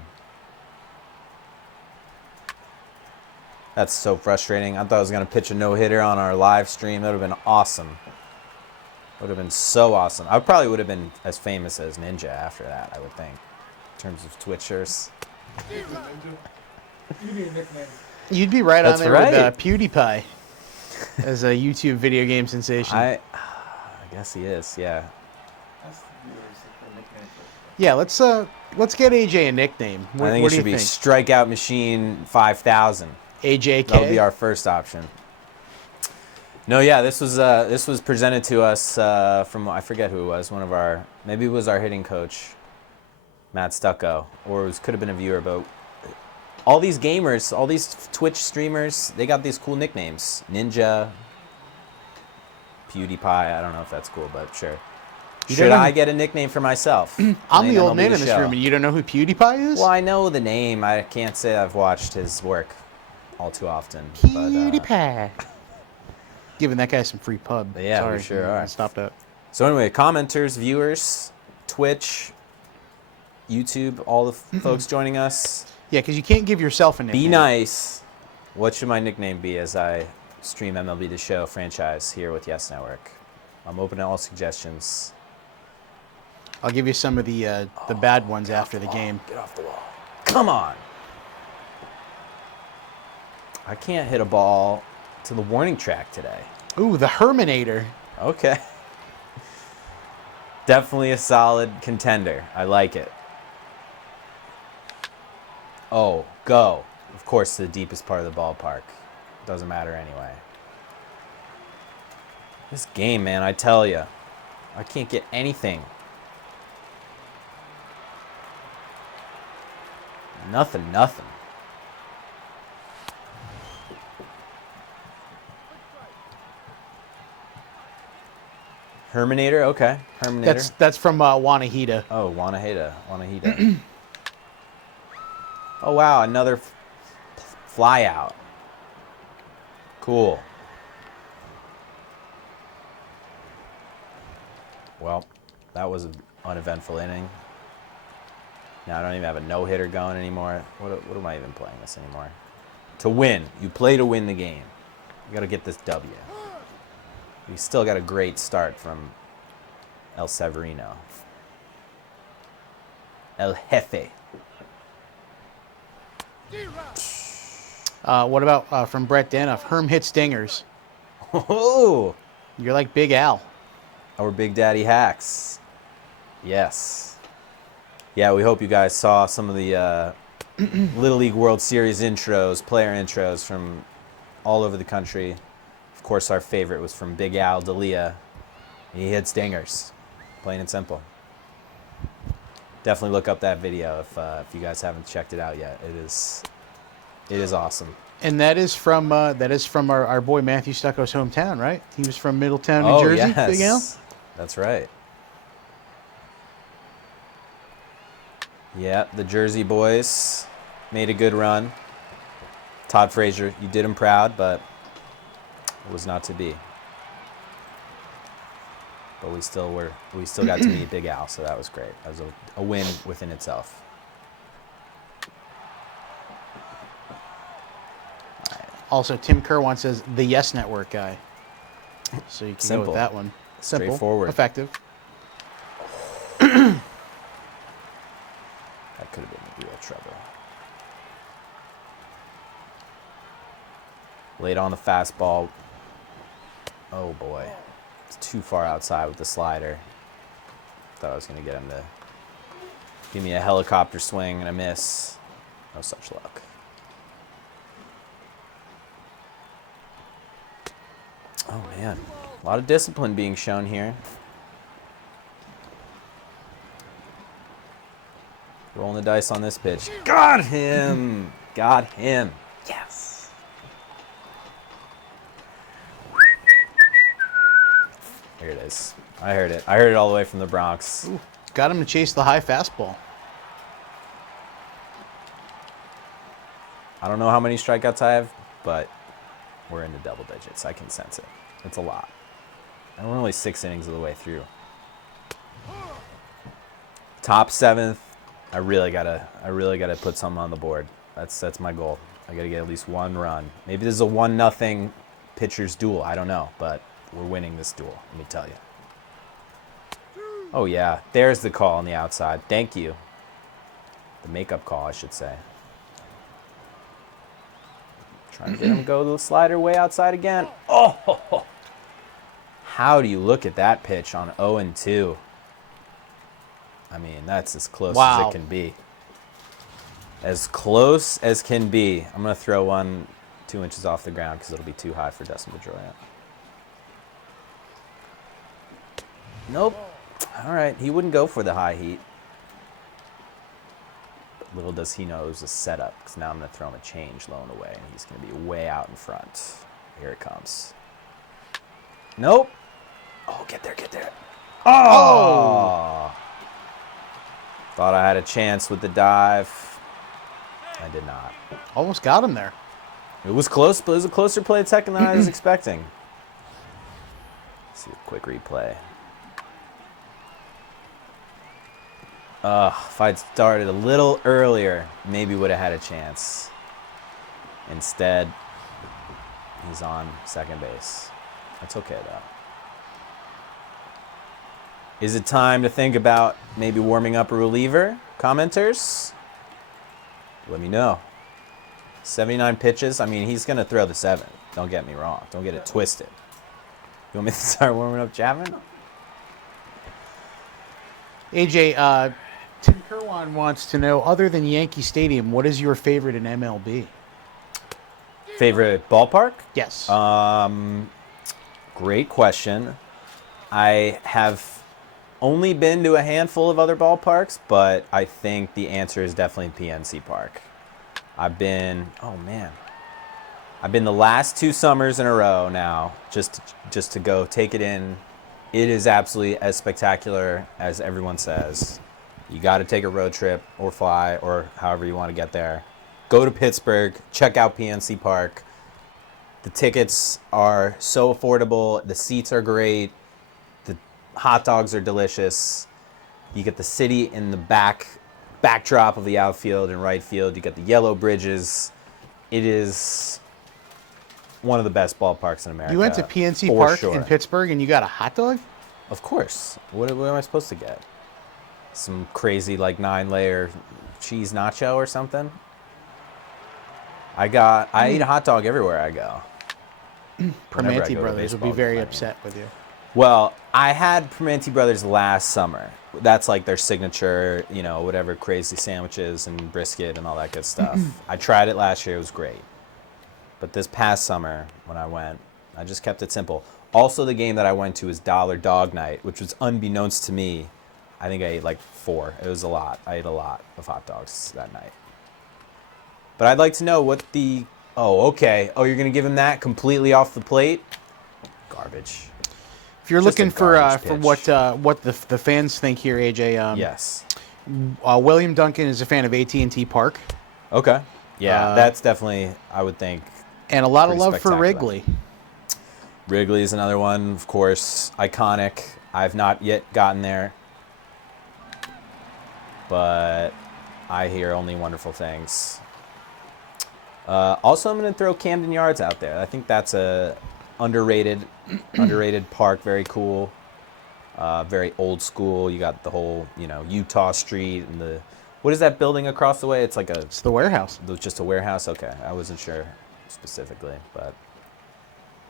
That's so frustrating. I thought I was going to pitch a no-hitter on our live stream. That would have been awesome. Would have been so awesome. I probably would have been as famous as Ninja after that, I would think. In terms of Twitchers. You'd be right That's on there right. with PewDiePie as a YouTube video game sensation. I guess he is, yeah. Yeah, let's get AJ a nickname. I think it should be Strikeout Machine 5000. AJK. That would be our first option. No, yeah, this was presented to us from, I forget who it was, maybe it was our hitting coach, Matt Stucco, or it could have been a viewer, but all these gamers, all these Twitch streamers, they got these cool nicknames. Ninja, PewDiePie, I don't know if that's cool, but sure. Should I get a nickname for myself? I'm the old MLB man in The this Show? room, and you don't know who PewDiePie is? Well, I know the name. I can't say I've watched his work all too often. PewDiePie. Giving that guy some free pub. Yeah, Sorry, we sure are. Stop that. So anyway, commenters, viewers, Twitch, YouTube, all the folks joining us. Yeah, because you can't give yourself a nickname. Be nice. What should my nickname be as I stream MLB The Show franchise here with Yes Network? I'm open to all suggestions. I'll give you some of the bad ones after the game. Get off the wall. Come on. I can't hit a ball to the warning track today. Ooh, the Herminator. Okay. Definitely a solid contender. I like it. Oh, go. Of course, to the deepest part of the ballpark. Doesn't matter anyway. This game, man, I tell you. I can't get anything. Nothing. Herminator, okay. Herminator. That's from Wanahita. Oh, Wanahita. Oh, wow, another fly out. Cool. Well, that was an uneventful inning. Now I don't even have a no-hitter going anymore. What am I even playing this anymore? To win. You play to win the game. You got to get this W. We still got a great start from El Severino. El Jefe. What about from Brett Danoff? Herm hits dingers. Oh! You're like Big Al. Our Big Daddy Hacks. Yes. Yeah, we hope you guys saw some of the Little League World Series intros, player intros from all over the country. Of course, our favorite was from Big Al Dalia. He hits dingers, plain and simple. Definitely look up that video if you guys haven't checked it out yet. It is awesome. And that is from our boy Matthew Stucco's hometown, right? He was from Middletown, New Jersey. Yes. Big Al. That's right. Yeah, the Jersey boys made a good run. Todd Frazier, you did him proud, but it was not to be. But we still got to meet Big Al, so that was great. That was a win within itself. Also, Tim Kerwan says the Yes Network guy. So you can go Simple. with that one. Simple, Straightforward. effective. That could have been real trouble. Late on the fastball. Oh, boy. It's too far outside with the slider. Thought I was going to get him to give me a helicopter swing and a miss. No such luck. Oh, man. A lot of discipline being shown here. Rolling the dice on this pitch. Got him! Got him. Yes! Here it is. I heard it. I heard it all the way from the Bronx. Ooh, got him to chase the high fastball. I don't know how many strikeouts I have, but we're into double digits. I can sense it. It's a lot. And we're only 6 innings of the way through. Top 7th. I really gotta put something on the board. That's my goal. I gotta get at least 1 run. Maybe this is a 1-0 pitcher's duel. I don't know, but we're winning this duel. Let me tell you. Oh yeah, there's the call on the outside. Thank you. The makeup call, I should say. Trying to get him to go to the slider way outside again. Oh! How do you look at that pitch on 0-2? I mean, that's as close as it can be. As close as can be. I'm going to throw one 2 inches off the ground because it'll be too high for Dustin Pedroia. Nope. All right, he wouldn't go for the high heat. But little does he know it was a setup, because now I'm going to throw him a change low and away, and he's going to be way out in front. Here it comes. Nope. Oh, get there, get there. Oh! Thought I had a chance with the dive. I did not. Almost got him there. It was close, but it was a closer play at second than I was expecting. Let's see a quick replay. If I'd started a little earlier, maybe would have had a chance. Instead, he's on second base. That's okay, though. Is it time to think about maybe warming up a reliever? Commenters? Let me know. 79 pitches. I mean, he's going to throw the 7th. Don't get me wrong. Don't get it twisted. You want me to start warming up Chapman? AJ, Tim Kerwan wants to know, other than Yankee Stadium, what is your favorite in MLB? Favorite ballpark? Yes. Great question. I have only been to a handful of other ballparks, but I think the answer is definitely PNC Park. I've been the last 2 summers in a row now, just to go take it in. It is absolutely as spectacular as everyone says. You got to take a road trip or fly or however you want to get there. Go to Pittsburgh, check out PNC Park. The tickets are so affordable. The seats are great. The hot dogs are delicious. You get the city in the backdrop of the outfield and right field. You get the yellow bridges. It is one of the best ballparks in America. You went to PNC for Park sure. in Pittsburgh and you got a hot dog? Of course. What am I supposed to get? Some crazy 9-layer cheese nacho or something? I eat a hot dog everywhere I go. Whenever I Primanti go to Brothers would be baseball very game. upset with you. Well, I had Primanti Brothers last summer. That's like their signature, whatever crazy sandwiches and brisket and all that good stuff. I tried it last year. It was great. But this past summer, when I went, I just kept it simple. Also, the game that I went to was Dollar Dog Night, which was unbeknownst to me. I think I ate 4. It was a lot. I ate a lot of hot dogs that night. But I'd like to know what the... Oh, okay. Oh, you're going to give him that completely off the plate? Garbage. If you're Just a looking for garbage what the fans think here, AJ, yes. William Duncan is a fan of AT&T Park. Okay. Yeah, that's definitely, I would think, and a lot of pretty love for spectacular. Wrigley. Wrigley is another one, of course, iconic. I've not yet gotten there, but I hear only wonderful things. Also, I'm going to throw Camden Yards out there. I think that's a underrated park. Very cool. Very old school. You got the whole, Utah Street and the... What is that building across the way? It's like It's the warehouse. just a warehouse? Okay, I wasn't sure. specifically,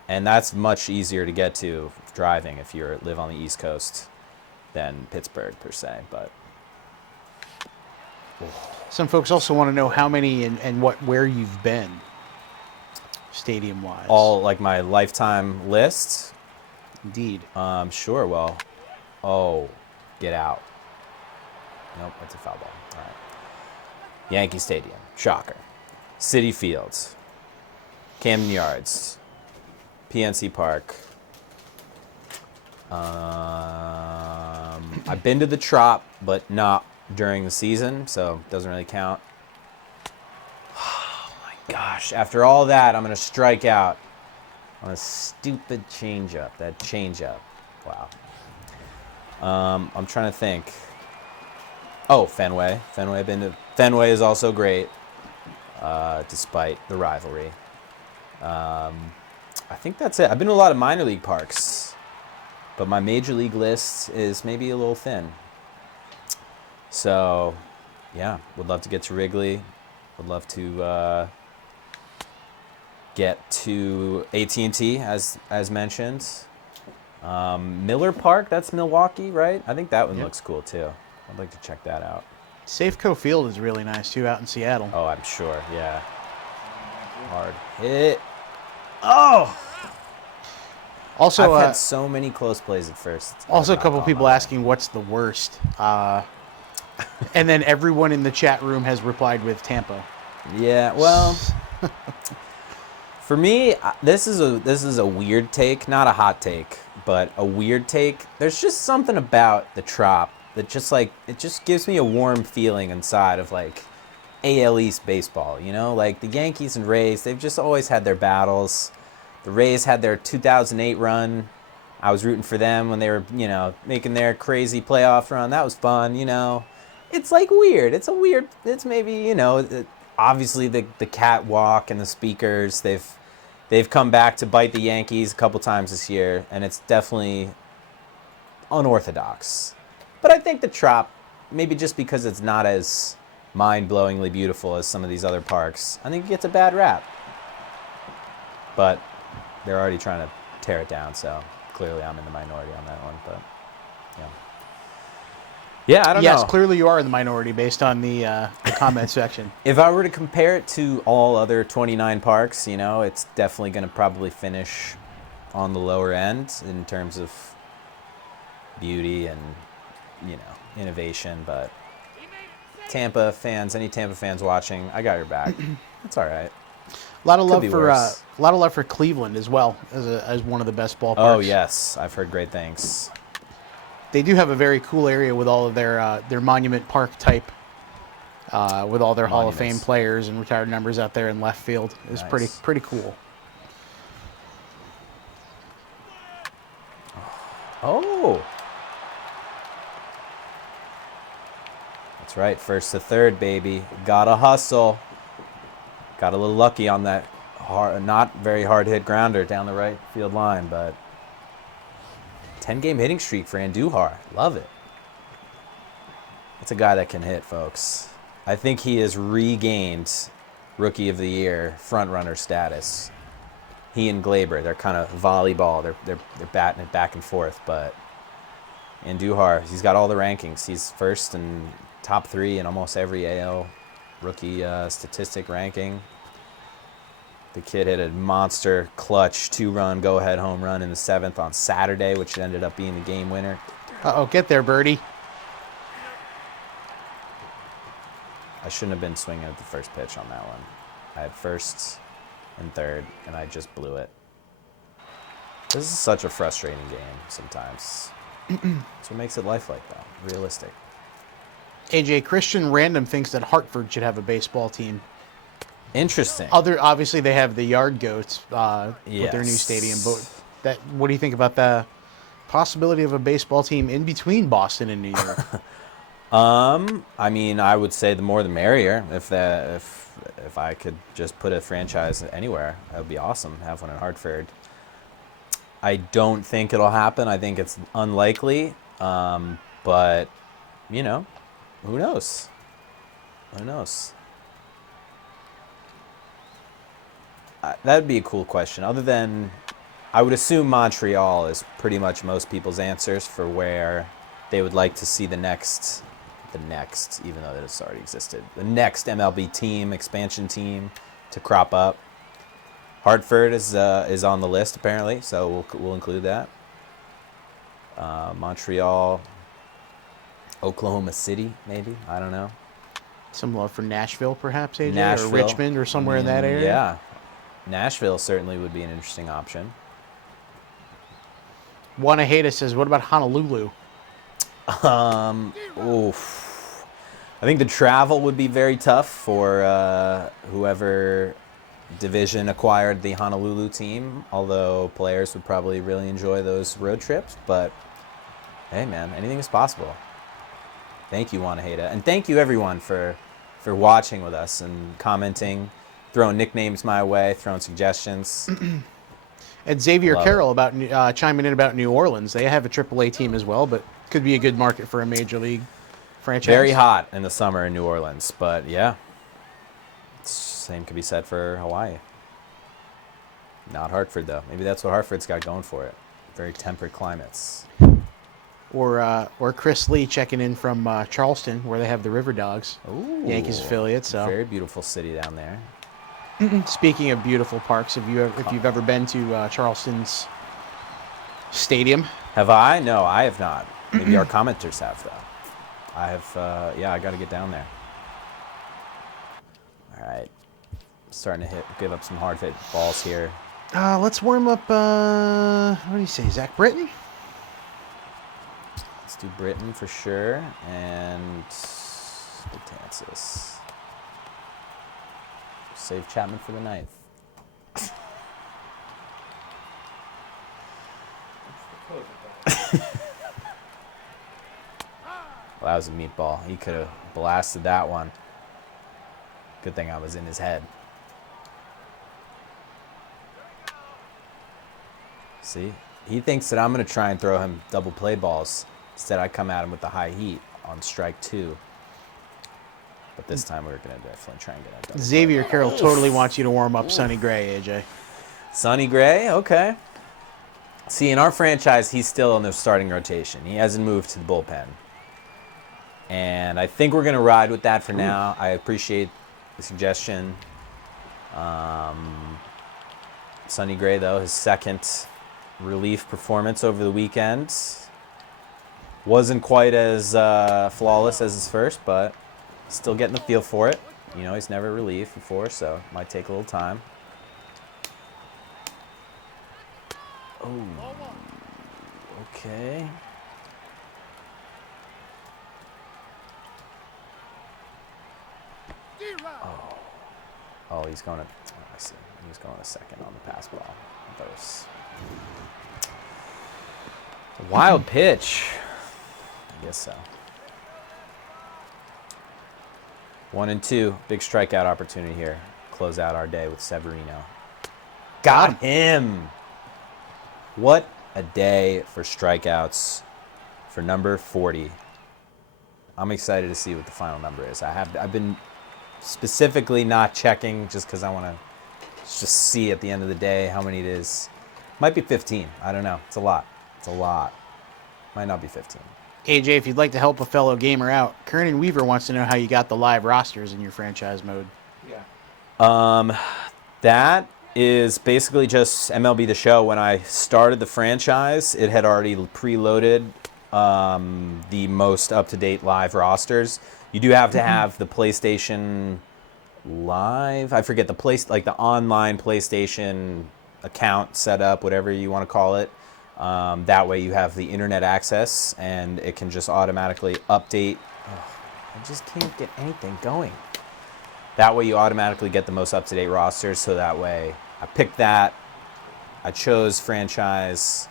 and that's much easier to get to driving if you live on the East Coast than Pittsburgh per se. But Some folks also want to know how many and where you've been, stadium-wise. all like my lifetime list. Indeed. Sure. Well, get out. Nope, that's a foul ball. All right. Yankee Stadium, shocker. Citi Fields, Camden Yards, PNC Park. I've been to the Trop, but not during the season, so it doesn't really count. Oh my gosh! After all that, I'm gonna strike out on a stupid changeup. That changeup. Wow. I'm trying to think. Oh, Fenway. Fenway is also great, despite the rivalry. I think that's it. I've been to a lot of minor league parks, but my major league list is maybe a little thin. So, yeah, would love to get to Wrigley. Would love to get to AT&T, as mentioned. Miller Park, that's Milwaukee, right? I think that one looks cool, too. I'd like to check that out. Safeco Field is really nice, too, out in Seattle. Oh, I'm sure, yeah. Hard hit. Oh! Also, I've had so many close plays at first. Also, a couple people asking what's the worst. And then everyone in the chat room has replied with Tampa. Yeah, well, for me, this is a weird take, not a hot take, but a weird take. There's just something about the Trop that just it just gives me a warm feeling inside of like AL East baseball, you know? Like the Yankees and Rays, they've just always had their battles. The Rays had their 2008 run. I was rooting for them when they were, making their crazy playoff run. That was fun, It's like weird. It's maybe, obviously the catwalk and the speakers, they've come back to bite the Yankees a couple times this year, and it's definitely unorthodox. But I think the Trop, maybe just because it's not as mind-blowingly beautiful as some of these other parks, I think it gets a bad rap. But they're already trying to tear it down, so clearly I'm in the minority on that one. But yeah, I don't know. Yes, clearly you are in the minority based on the comment section. If I were to compare it to all other 29 parks, it's definitely going to probably finish on the lower end in terms of beauty and, innovation. But Tampa fans, any Tampa fans watching, I got your back. It's all right. A lot of love for Cleveland as well as one of the best ballparks. Oh yes, I've heard great things. They do have a very cool area with all of their Monument Park type, with all their Hall of Fame players and retired numbers out there in left field. It's Nice. pretty cool. Oh, that's right. First to third, baby. Gotta hustle. Got a little lucky on that not very hard hit grounder down the right field line, but 10-game hitting streak for Andujar. Love it. That's a guy that can hit, folks. I think he has regained Rookie of the Year front-runner status. He and Glaber, they're kind of volleyball. They're batting it back and forth, but Andujar, he's got all the rankings. He's first and top 3 in almost every AL rookie statistic ranking. The kid hit a monster clutch 2-run go-ahead home run in the 7th on Saturday, which ended up being the game winner. Uh-oh, get there, birdie. I shouldn't have been swinging at the first pitch on that one. I had first and third, and I just blew it. This is such a frustrating game sometimes. That's what makes it lifelike, though. Realistic. AJ, Christian Random thinks that Hartford should have a baseball team. Interesting. Obviously, they have the Yard Goats with their new stadium. But what do you think about the possibility of a baseball team in between Boston and New York? I mean, I would say the more the merrier. If I could just put a franchise anywhere, that would be awesome. Have one in Hartford. I don't think it'll happen. I think it's unlikely. But who knows? Who knows? That would be a cool question. Other than, I would assume Montreal is pretty much most people's answers for where they would like to see the next, even though it's already existed, the next MLB team, expansion team to crop up. Hartford is on the list apparently, so we'll include that. Montreal, Oklahoma City, maybe, I don't know. Some love for Nashville, perhaps, AJ, Nashville. or Richmond, or somewhere in that area. Yeah, Nashville certainly would be an interesting option. Wanaheda says, "What about Honolulu?" Oof. I think the travel would be very tough for whoever division acquired the Honolulu team, although players would probably really enjoy those road trips. But hey, man, anything is possible. Thank you, Wanaheda. And thank you, everyone, for watching with us and commenting, throwing nicknames my way, throwing suggestions. And Xavier Love Carroll about chiming in about New Orleans. They have a AAA team as well, but could be a good market for a major league franchise. Very hot in the summer in New Orleans, but yeah. Same could be said for Hawaii. Not Hartford, though. Maybe that's what Hartford's got going for it. Very temperate climates. Or Chris Lee checking in from Charleston, where they have the River Dogs, Ooh, Yankees affiliate. So very beautiful city down there. speaking of beautiful parks, if you've ever been to Charleston's stadium, Have I? No, I have not. Maybe our commenters have, though. I have. Yeah, I got to get down there. All right, starting to give up some hard hit balls here. let's warm up. What do you say, Zach Britton? Let's do Britain for sure, and Betances. Save Chapman for the ninth. Well, that was a meatball. He could have blasted that one. Good thing I was in his head. See? He thinks that I'm going to try and throw him double play balls. Instead, I come at him with the high heat on strike 2. But this time, we're going to definitely try and get that double Xavier Carroll totally wants you to warm up Sonny Gray, AJ. Sonny Gray, okay. See, in our franchise, he's still in the starting rotation. He hasn't moved to the bullpen. And I think we're going to ride with that for now. I appreciate the suggestion. Sonny Gray, though, his second relief performance over the weekend. Wasn't quite as flawless as his first, but still getting the feel for it. You know, he's never relieved before, so it might take a little time. Oh, okay. Oh, he's going to. Oh, I see. He was going a second on the pass ball. That was a wild pitch. I guess so. 1-2. Big strikeout opportunity here. Close out our day with Severino. Got him. What a day for strikeouts for number 40. I'm excited to see what the final number is. I've been specifically not checking just because I want to just see at the end of the day how many it is. Might be 15. I don't know. It's a lot. It's a lot. Might not be 15. AJ, if you'd like to help a fellow gamer out, Kernan Weaver wants to know how you got the live rosters in your franchise mode. Yeah. That is basically just MLB The Show. When I started the franchise, it had already preloaded the most up-to-date live rosters. You do have to have the PlayStation Live. I forget the place, like the online PlayStation account set up, whatever you want to call it. That way you have the internet access, and it can just automatically update. Oh, I just can't get anything going. That way you automatically get the most up-to-date rosters, so that way I picked that. I chose franchise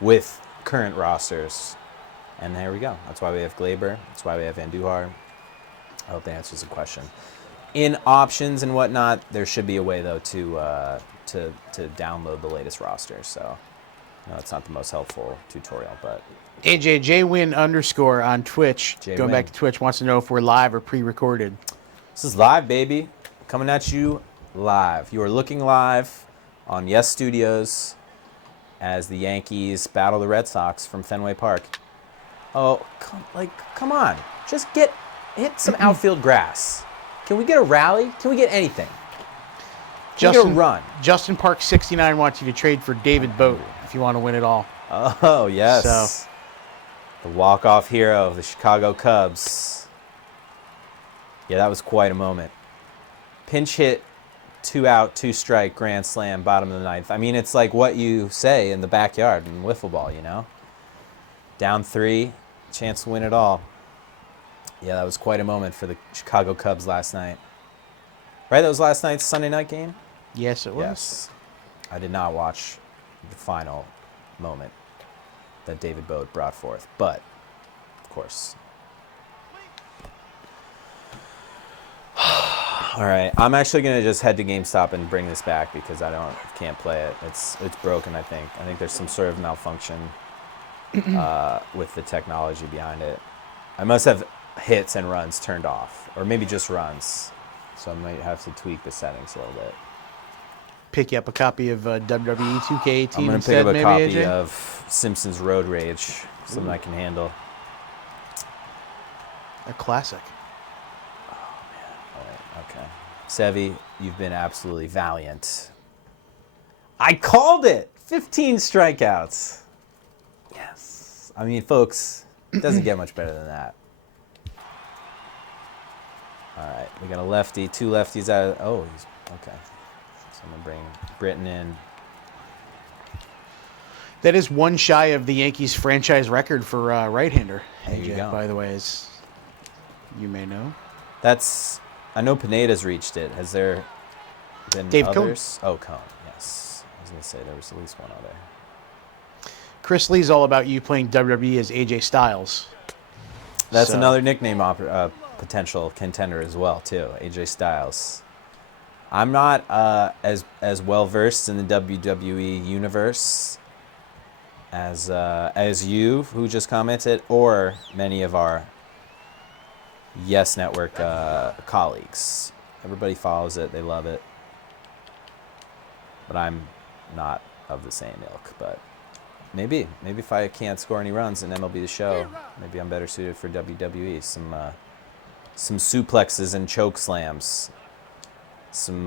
with current rosters, and there we go. That's why we have Glaber. That's why we have Andujar. I hope that answers the question. In options and whatnot, there should be a way, though, to download the latest rosters, so... No, it's not the most helpful tutorial, but... AJ, JWin_ on Twitch, going back to Twitch, wants to know if we're live or pre-recorded. This is live, baby. Coming at you live. You are looking live on Yes Studios as the Yankees battle the Red Sox from Fenway Park. Oh, come on. Just hit some outfield grass. Can we get a rally? Can we get anything? Can we get a run? Justin Park 69 wants you to trade for David Boat if you want to win it all. Oh, yes. So. The walk-off hero of the Chicago Cubs. Yeah, that was quite a moment. Pinch hit, 2 out, 2 strike, grand slam, bottom of the ninth. I mean, it's like what you say in the backyard in wiffle ball, you know? Down 3, chance to win it all. Yeah, that was quite a moment for the Chicago Cubs last night. Right, that was last night's Sunday night game? Yes, it was. Yes. I did not watch the final moment that David Boat brought forth, but, of course. All right, I'm actually going to just head to GameStop and bring this back because I can't play it. It's broken, I think. I think there's some sort of malfunction with the technology behind it. I must have hits and runs turned off, or maybe just runs. So I might have to tweak the settings a little bit. Pick you up a copy of WWE 2K18 I'm going to pick instead, up a maybe, copy AJ? of Simpsons Road Rage, something I can handle. A classic. All right, okay. Sevy, you've been absolutely valiant. I called it! 15 strikeouts. Yes. I mean, folks, it doesn't get much better than that. All right, we got a lefty, 2 lefties out of... Oh, he's... Okay. So I'm going to bring Britton in. That is 1 shy of the Yankees franchise record for right-hander, There you AJ, go. by the way, as you may know. That's... I know Pineda's reached it. Has there been Dave Cone. others? Oh, Cone, yes. I was going to say there was at least one other. Chris Lee's all about you playing WWE as AJ Styles. That's So- another nickname potential contender as well, too. AJ Styles. I'm not as well versed in the WWE universe as you, who just commented, or many of our Yes Network colleagues. Everybody follows it; they love it. But I'm not of the same ilk. But maybe if I can't score any runs in MLB The Show, maybe I'm better suited for WWE. Some suplexes and choke slams. Some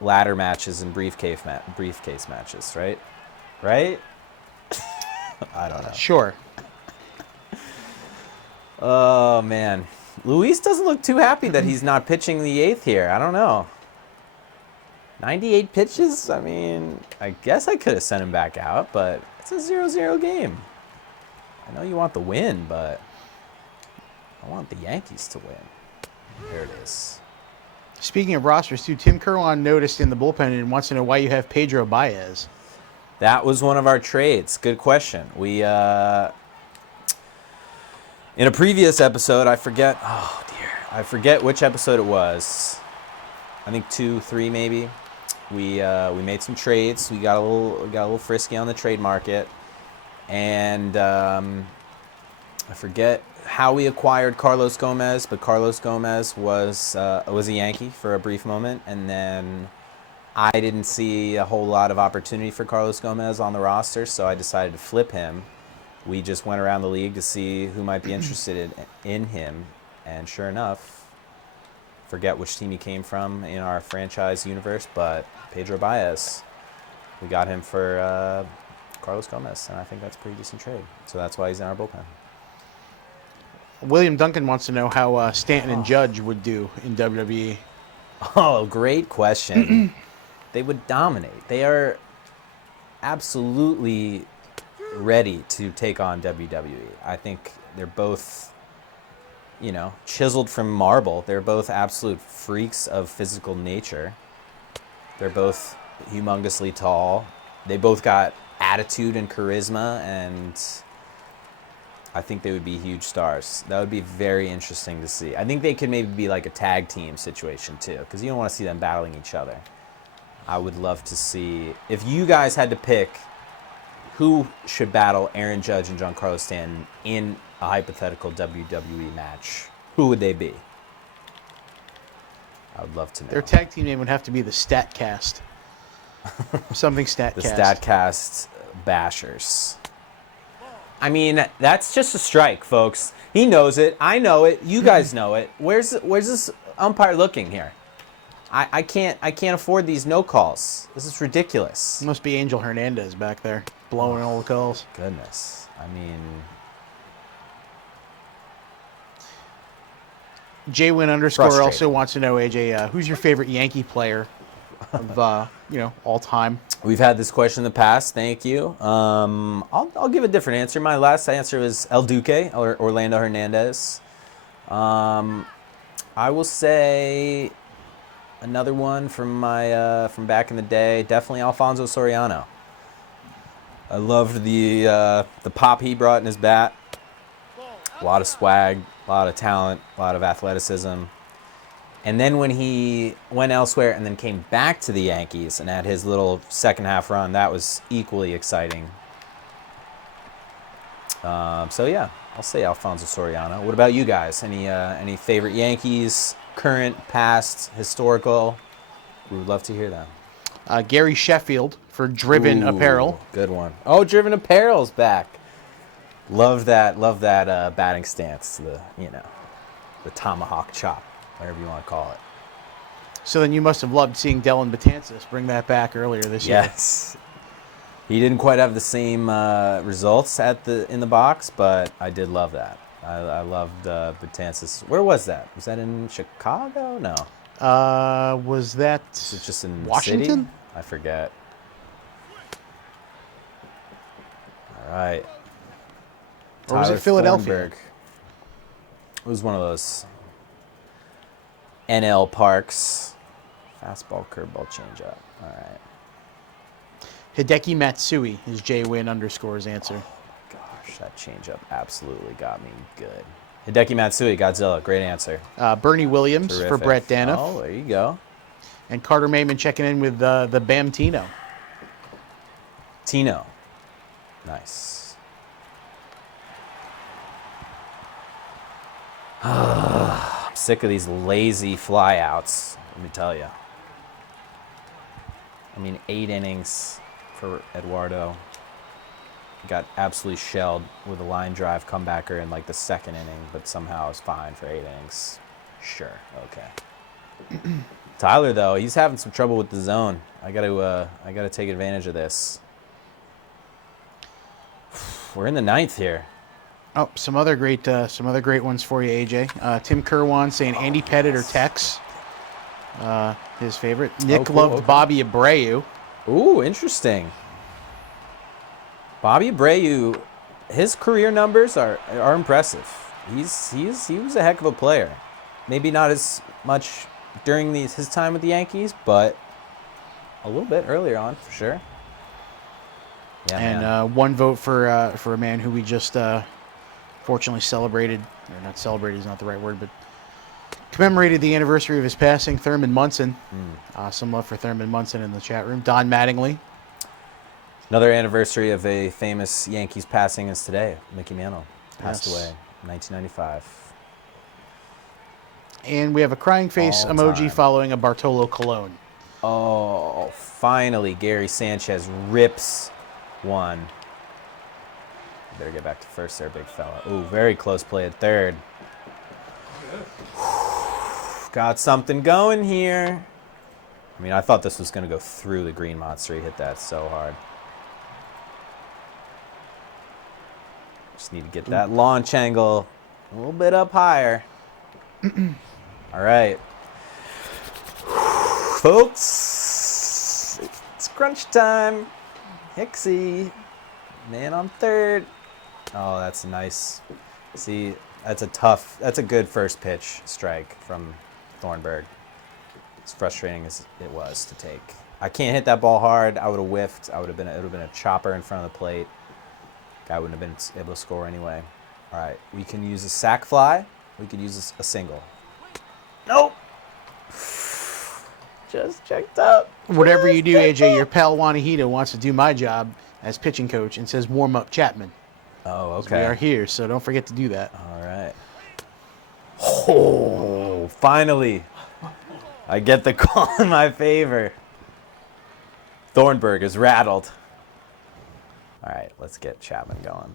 ladder matches and briefcase matches, right? Right? I don't know. Sure. Oh, man. Luis doesn't look too happy that he's not pitching the 8th here. I don't know. 98 pitches? I mean, I guess I could have sent him back out, but it's a 0-0 game. I know you want the win, but I want the Yankees to win. There it is. Speaking of rosters, too, Tim Kerwan noticed in the bullpen and wants to know why you have Pedro Baez. That was one of our trades. Good question. We, in a previous episode, I forget which episode it was. I think 2, 3 maybe. We made some trades. We got a little frisky on the trade market, and I forget how we acquired Carlos Gomez, but Carlos Gomez was a Yankee for a brief moment, and then I didn't see a whole lot of opportunity for Carlos Gomez on the roster, so I decided to flip him. We just went around the league to see who might be interested in him, and sure enough, forget which team he came from in our franchise universe, but Pedro Baez. We got him for Carlos Gomez, and I think that's a pretty decent trade. So that's why he's in our bullpen. William Duncan wants to know how Stanton and Judge would do in WWE. Oh, great question. They would dominate. They are absolutely ready to take on WWE. I think they're both, chiseled from marble. They're both absolute freaks of physical nature. They're both humongously tall. They both got attitude and charisma, and I think they would be huge stars. That would be very interesting to see. I think they could maybe be like a tag team situation too, because you don't want to see them battling each other. I would love to see, if you guys had to pick who should battle Aaron Judge and Giancarlo Stanton in a hypothetical WWE match, who would they be? I would love to know. Their tag team name would have to be the Statcast. Something Statcast. The Statcast Bashers. I mean, that's just a strike, folks. He knows it. I know it. You guys know it. Where's this umpire looking here? I can't afford these no calls. This is ridiculous. Must be Angel Hernandez back there blowing all the calls. Goodness. I mean, JWin _ also wants to know, AJ, who's your favorite Yankee player of all time? we've had this question in the past. Thank you. I'll give a different answer. My last answer was El Duque or Orlando Hernandez. I will say another one from back in the day. Definitely Alfonso Soriano. I loved the pop he brought in his bat. A lot of swag, a lot of talent, a lot of athleticism. And then when he went elsewhere and then came back to the Yankees and had his little second half run, that was equally exciting. So yeah, I'll say Alfonso Soriano. What about you guys? Any favorite Yankees, current, past, historical? We would love to hear that. Gary Sheffield for Driven Apparel. Good one. Oh, Driven Apparel's back. Love that batting stance. The tomahawk chop, whatever you want to call it. So then you must have loved seeing Dellin Betances bring that back earlier this year. Yes. He didn't quite have the same results in the box, but I did love that. I loved Betances. Where was that? Was that in Chicago? No. Was that Was it just in Washington? The city? I forget. All right. Or was it Tyler Philadelphia? Thornburg. It was one of those NL Parks. Fastball, curveball, changeup. All right. Hideki Matsui is JWin _ answer. Gosh, that changeup absolutely got me good. Hideki Matsui, Godzilla, great answer. Bernie Williams Terrific. for Brett Danoff. Oh, there you go. And Carter Mayman checking in with the Bam Tino. Tino. Nice. I'm sick of these lazy flyouts, let me tell you. I mean, 8 innings for Eduardo. Got absolutely shelled with a line drive comebacker in like the second inning, but somehow is fine for 8 innings. Sure, okay. Tyler, though, he's having some trouble with the zone. I gotta take advantage of this. We're in the 9th here. Oh, some other great ones for you, AJ. Tim Kerwan saying Andy Pettit or Tex. His favorite. Nick cool, loved okay. Bobby Abreu. Ooh, interesting. Bobby Abreu, his career numbers are impressive. He was a heck of a player. Maybe not as much during his time with the Yankees, but a little bit earlier on for sure. Yeah, And one vote for a man who we just fortunately celebrated, or not celebrated is not the right word, but commemorated the anniversary of his passing, Thurman Munson. Some love for Thurman Munson in the chat room. Don Mattingly. Another anniversary of a famous Yankees passing is today. Mickey Mantle passed away in 1995. And we have a crying face All emoji time. following a Bartolo Colon. Oh, finally, Gary Sanchez rips one. Better get back to first there, big fella. Ooh, very close play at third. Got something going here. I mean, I thought this was going to go through the green monster. He hit that so hard. Just need to get that launch angle a little bit up higher. All right. Folks, it's crunch time. Hixie, man on third. Oh, that's nice. See, that's a good first pitch strike from Thornburg. As frustrating as it was to take. I can't hit that ball hard. I would have whiffed. It would have been a chopper in front of the plate. Guy wouldn't have been able to score anyway. All right, we can use a sac fly. We could use a single. Nope. Just checked up. Whatever you do, AJ, your pal Wanahito wants to do my job as pitching coach and says warm up Chapman. Oh, We okay. are here, so don't forget to do that. All right. Oh, finally. I get the call in my favor. Thornburg is rattled. All right, let's get Chapman going.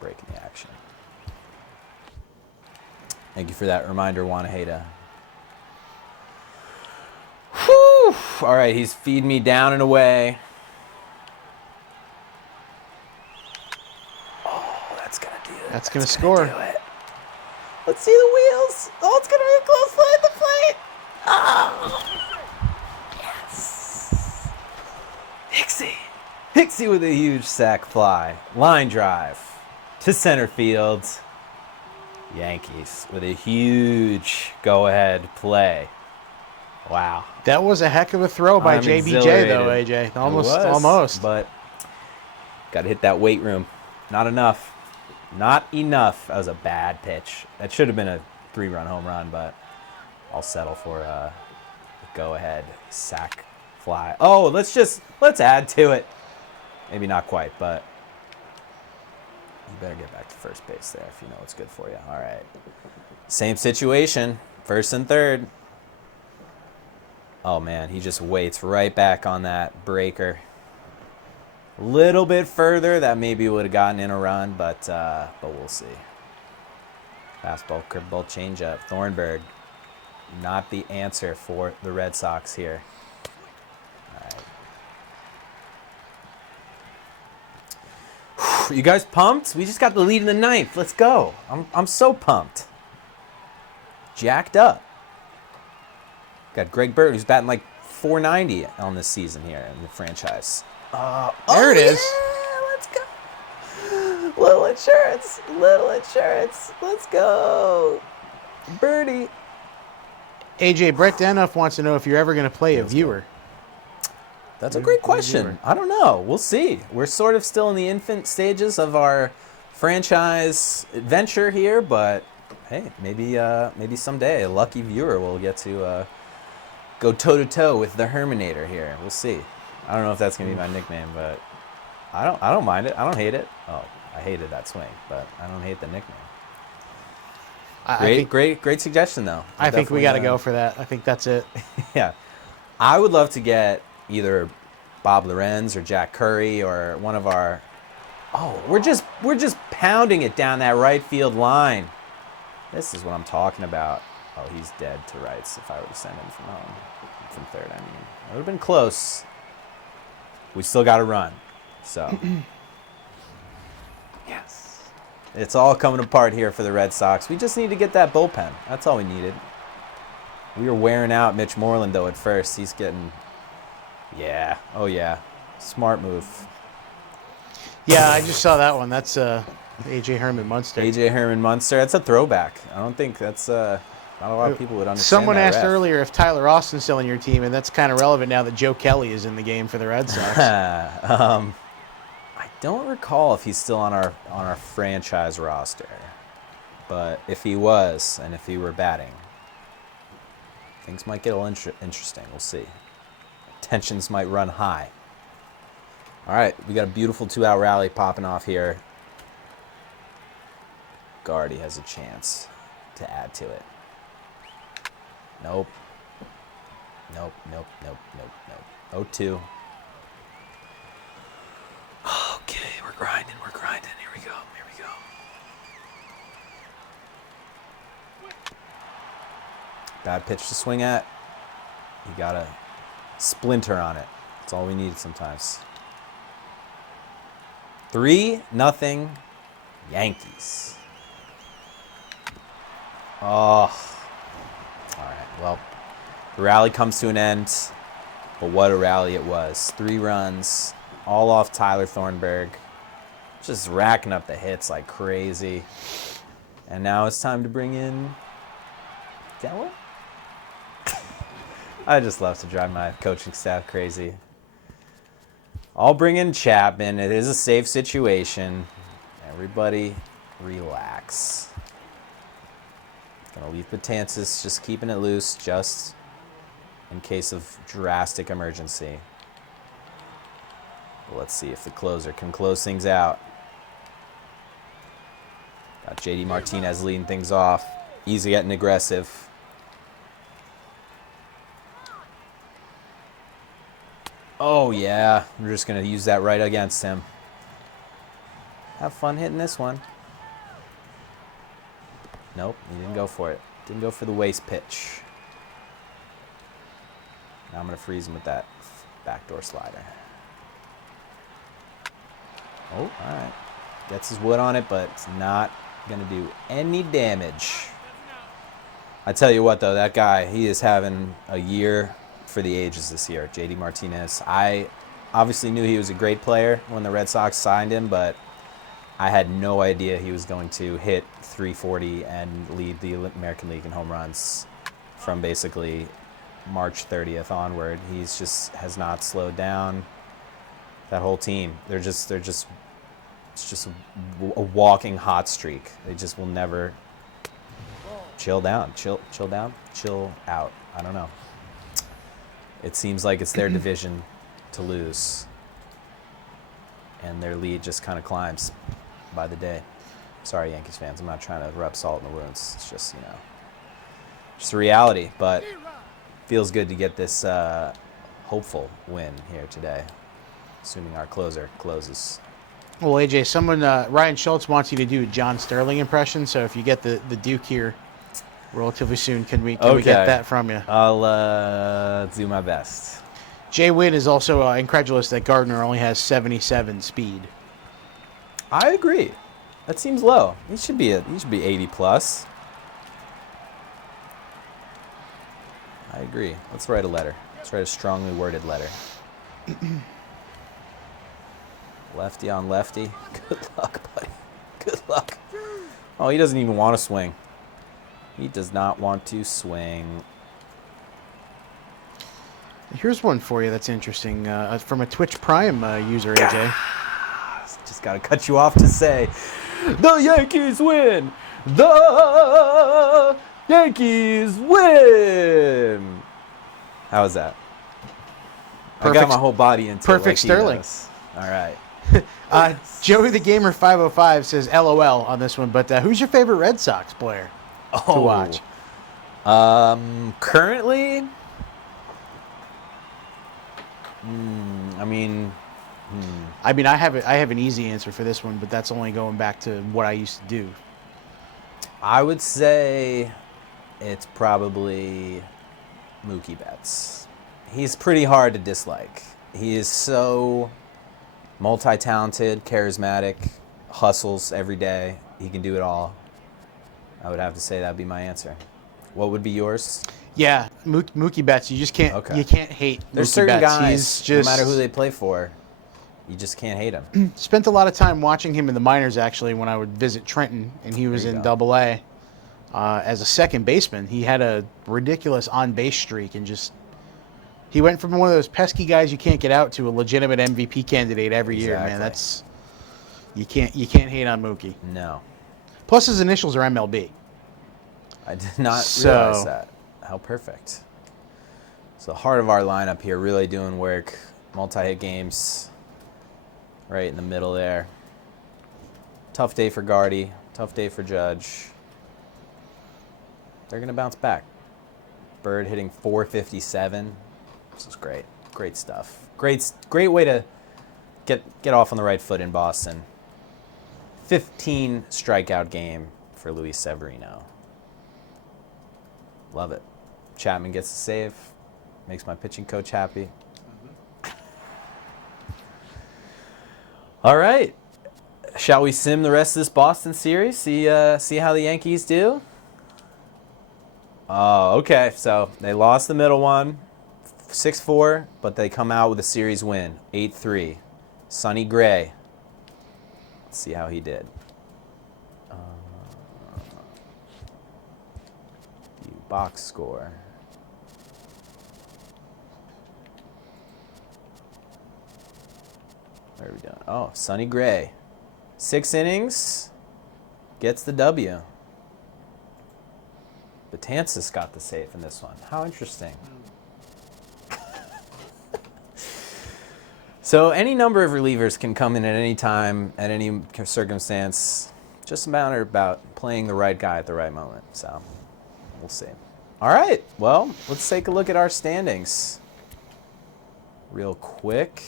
Breaking the action. Thank you for that reminder, Wanaheda. Whew! All right, he's feeding me down and away. Oh, that's gonna do it. That's gonna score. Do it. Let's see the wheels. Oh, it's gonna be a close play at the plate. Oh, yes. Hicksy with a huge sac fly. Line drive to center field. Yankees with a huge go-ahead play. Wow. That was a heck of a throw by I'm JBJ, though, exhilarated. AJ. Almost, It was, almost. But got to hit that weight room. Not enough. Not enough. That was a bad pitch. That should have been a 3-run home run, but I'll settle for a go-ahead sac fly. Oh, let's add to it. Maybe not quite, but you better get back to first base there if you know what's good for you. All right. Same situation. First and third. Oh, man, he just waits right back on that breaker. A little bit further, that maybe would have gotten in a run, but we'll see. Fastball, curveball, changeup. Thornburg, not the answer for the Red Sox here. All right. You guys pumped? We just got the lead in the ninth. Let's go. I'm so pumped. Jacked up. Got Greg Bird, who's batting like .490 on this season here in the franchise. There it is. Yeah, let's go. Little insurance. Let's go. Birdie. AJ, Brett Danoff wants to know if you're ever going to play a viewer. That's a great question. I don't know. We'll see. We're sort of still in the infant stages of our franchise adventure here, but hey, maybe someday a lucky viewer will get to go toe-to-toe with the Herminator here. We'll see. I don't know if that's going to be my nickname, but I don't mind it. I don't hate it. Oh, I hated that swing, but I don't hate the nickname. Great suggestion, though. I think we got to go for that. I think that's it. Yeah. I would love to get either Bob Lorenz or Jack Curry or one of our... Oh, we're just pounding it down that right field line. This is what I'm talking about. Oh, he's dead to rights if I were to send him from home. From third, I mean. It would have been close. We still got to run. So, yes. It's all coming apart here for the Red Sox. We just need to get that bullpen. That's all we needed. We were wearing out Mitch Moreland, though, at first. He's getting... Yeah. Oh, yeah. Smart move. Yeah, I just saw that one. That's A.J. Herman Munster. A.J. Herman Munster. That's a throwback. I don't think that's... not a lot of people would understand. Someone that asked ref. earlier if Tyler Austin's still on your team, and that's kind of relevant now that Joe Kelly is in the game for the Red Sox. I don't recall if he's still on our franchise roster, but if he was, and if he were batting, things might get a little interesting. We'll see. Tensions might run high. All right, we got a beautiful 2-out rally popping off here. Gardy has a chance to add to it. Nope. 0-2. Okay, we're grinding. Here we go. Bad pitch to swing at. You got a splinter on it. That's all we need sometimes. 3-0 Yankees. Oh. All right, well, the rally comes to an end, but what a rally it was. 3 runs, all off Tyler Thornburg, just racking up the hits like crazy. And now it's time to bring in Della. I just love to drive my coaching staff crazy. I'll bring in Chapman. It is a safe situation. Everybody relax. Gonna leave Betances just keeping it loose just in case of drastic emergency. Let's see if the closer can close things out. Got JD Martinez leading things off. Easy getting aggressive. Oh, yeah. We're just going to use that right against him. Have fun hitting this one. Nope, he didn't go for it. Didn't go for the waste pitch. Now I'm going to freeze him with that backdoor slider. Oh, all right. Gets his wood on it, but it's not going to do any damage. I tell you what, though, that guy, he is having a year for the ages this year, JD Martinez. I obviously knew he was a great player when the Red Sox signed him, but I had no idea he was going to hit 340 and lead the American League in home runs from basically March 30th onward. He's just has not slowed down. That whole team, it's just a walking hot streak. They just will never chill down, chill out. I don't know. It seems like it's their division to lose, and their lead just kind of climbs by the day. Sorry, Yankees fans. I'm not trying to rub salt in the wounds. It's just, just a reality. But feels good to get this hopeful win here today, assuming our closer closes. Well, AJ, Ryan Schultz wants you to do a John Sterling impression. So if you get the Duke here relatively soon, can we get that from you? I'll do my best. Jay Wynn is also incredulous that Gardner only has 77 speed. I agree. That seems low. He should be 80 plus. I agree. Let's write a letter. Let's write a strongly worded letter. Lefty on lefty. Good luck, buddy. Good luck. Oh, he doesn't even want to swing. He does not want to swing. Here's one for you that's interesting from a Twitch Prime user, AJ. Just got to cut you off to say, the Yankees win! The Yankees win! How was that? I got my whole body into perfect like Sterling. All right. Joey the Gamer 505 says LOL on this one, but who's your favorite Red Sox player to watch? Currently, I have an easy answer for this one, but that's only going back to what I used to do. I would say it's probably Mookie Betts. He's pretty hard to dislike. He is so multi-talented, charismatic, hustles every day. He can do it all. I would have to say that'd be my answer. What would be yours? Yeah, Mookie Betts. You just can't. Okay. You can't hate. There's Mookie certain Betts. guys, He's just, no matter who they play for, you just can't hate him. Spent a lot of time watching him in the minors, actually, when I would visit Trenton, and he was in Double-A as a second baseman. He had a ridiculous on-base streak, and he went from one of those pesky guys you can't get out to a legitimate MVP candidate every year, man. That's you can't hate on Mookie. No. Plus, his initials are MLB. I did not realize that. How perfect. So the heart of our lineup here, really doing work. Multi-hit games. Right in the middle there. Tough day for Gardy. Tough day for Judge. They're going to bounce back. Bird hitting 457. This is great. Great stuff. Great way to get off on the right foot in Boston. 15 strikeout game for Luis Severino. Love it. Chapman gets the save. Makes my pitching coach happy. All right. Shall we sim the rest of this Boston series? See how the Yankees do? Oh, okay. So they lost the middle one, 6-4, but they come out with a series win, 8-3. Sonny Gray. Let's see how he did. Box score. What are we doing? Oh, Sonny Gray. 6 innings. Gets the W. Betances got the save in this one. How interesting. So any number of relievers can come in at any time, at any circumstance. Just a matter about playing the right guy at the right moment. So we'll see. All right. Well, let's take a look at our standings. real quick.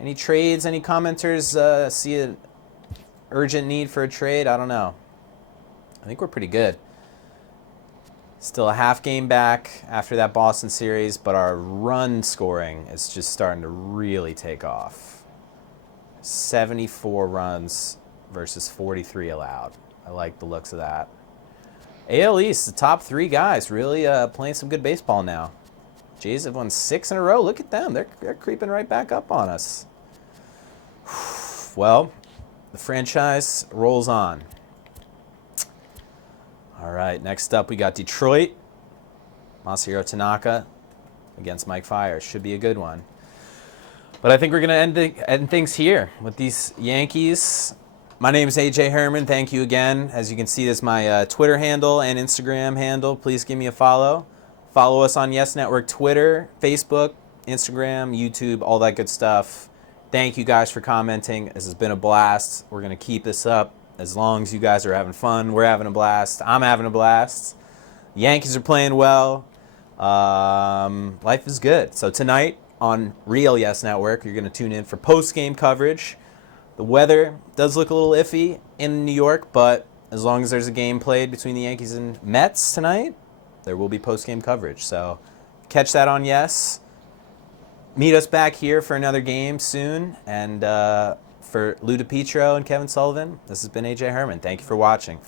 Any trades? Any commenters see an urgent need for a trade? I don't know. I think we're pretty good. Still a half game back after that Boston series, but our run scoring is just starting to really take off. 74 runs versus 43 allowed. I like the looks of that. AL East, the top 3 guys really playing some good baseball now. Jays have won 6 in a row. Look at them. They're creeping right back up on us. Well, the franchise rolls on. All right, next up we got Detroit. Masahiro Tanaka against Mike Fiers. Should be a good one. But I think we're going to end things here with these Yankees. My name is AJ Herman. Thank you again. As you can see, this is my Twitter handle and Instagram handle. Please give me a follow. Follow us on Yes Network, Twitter, Facebook, Instagram, YouTube, all that good stuff. Thank you guys for commenting. This has been a blast. We're going to keep this up as long as you guys are having fun. We're having a blast. I'm having a blast. The Yankees are playing well. Life is good. So tonight on Real Yes Network, you're going to tune in for post-game coverage. The weather does look a little iffy in New York, but as long as there's a game played between the Yankees and Mets tonight, there will be post-game coverage. So catch that on Yes. Meet us back here for another game soon. And for Lou DiPietro and Kevin Sullivan, this has been AJ Herman. Thank you for watching.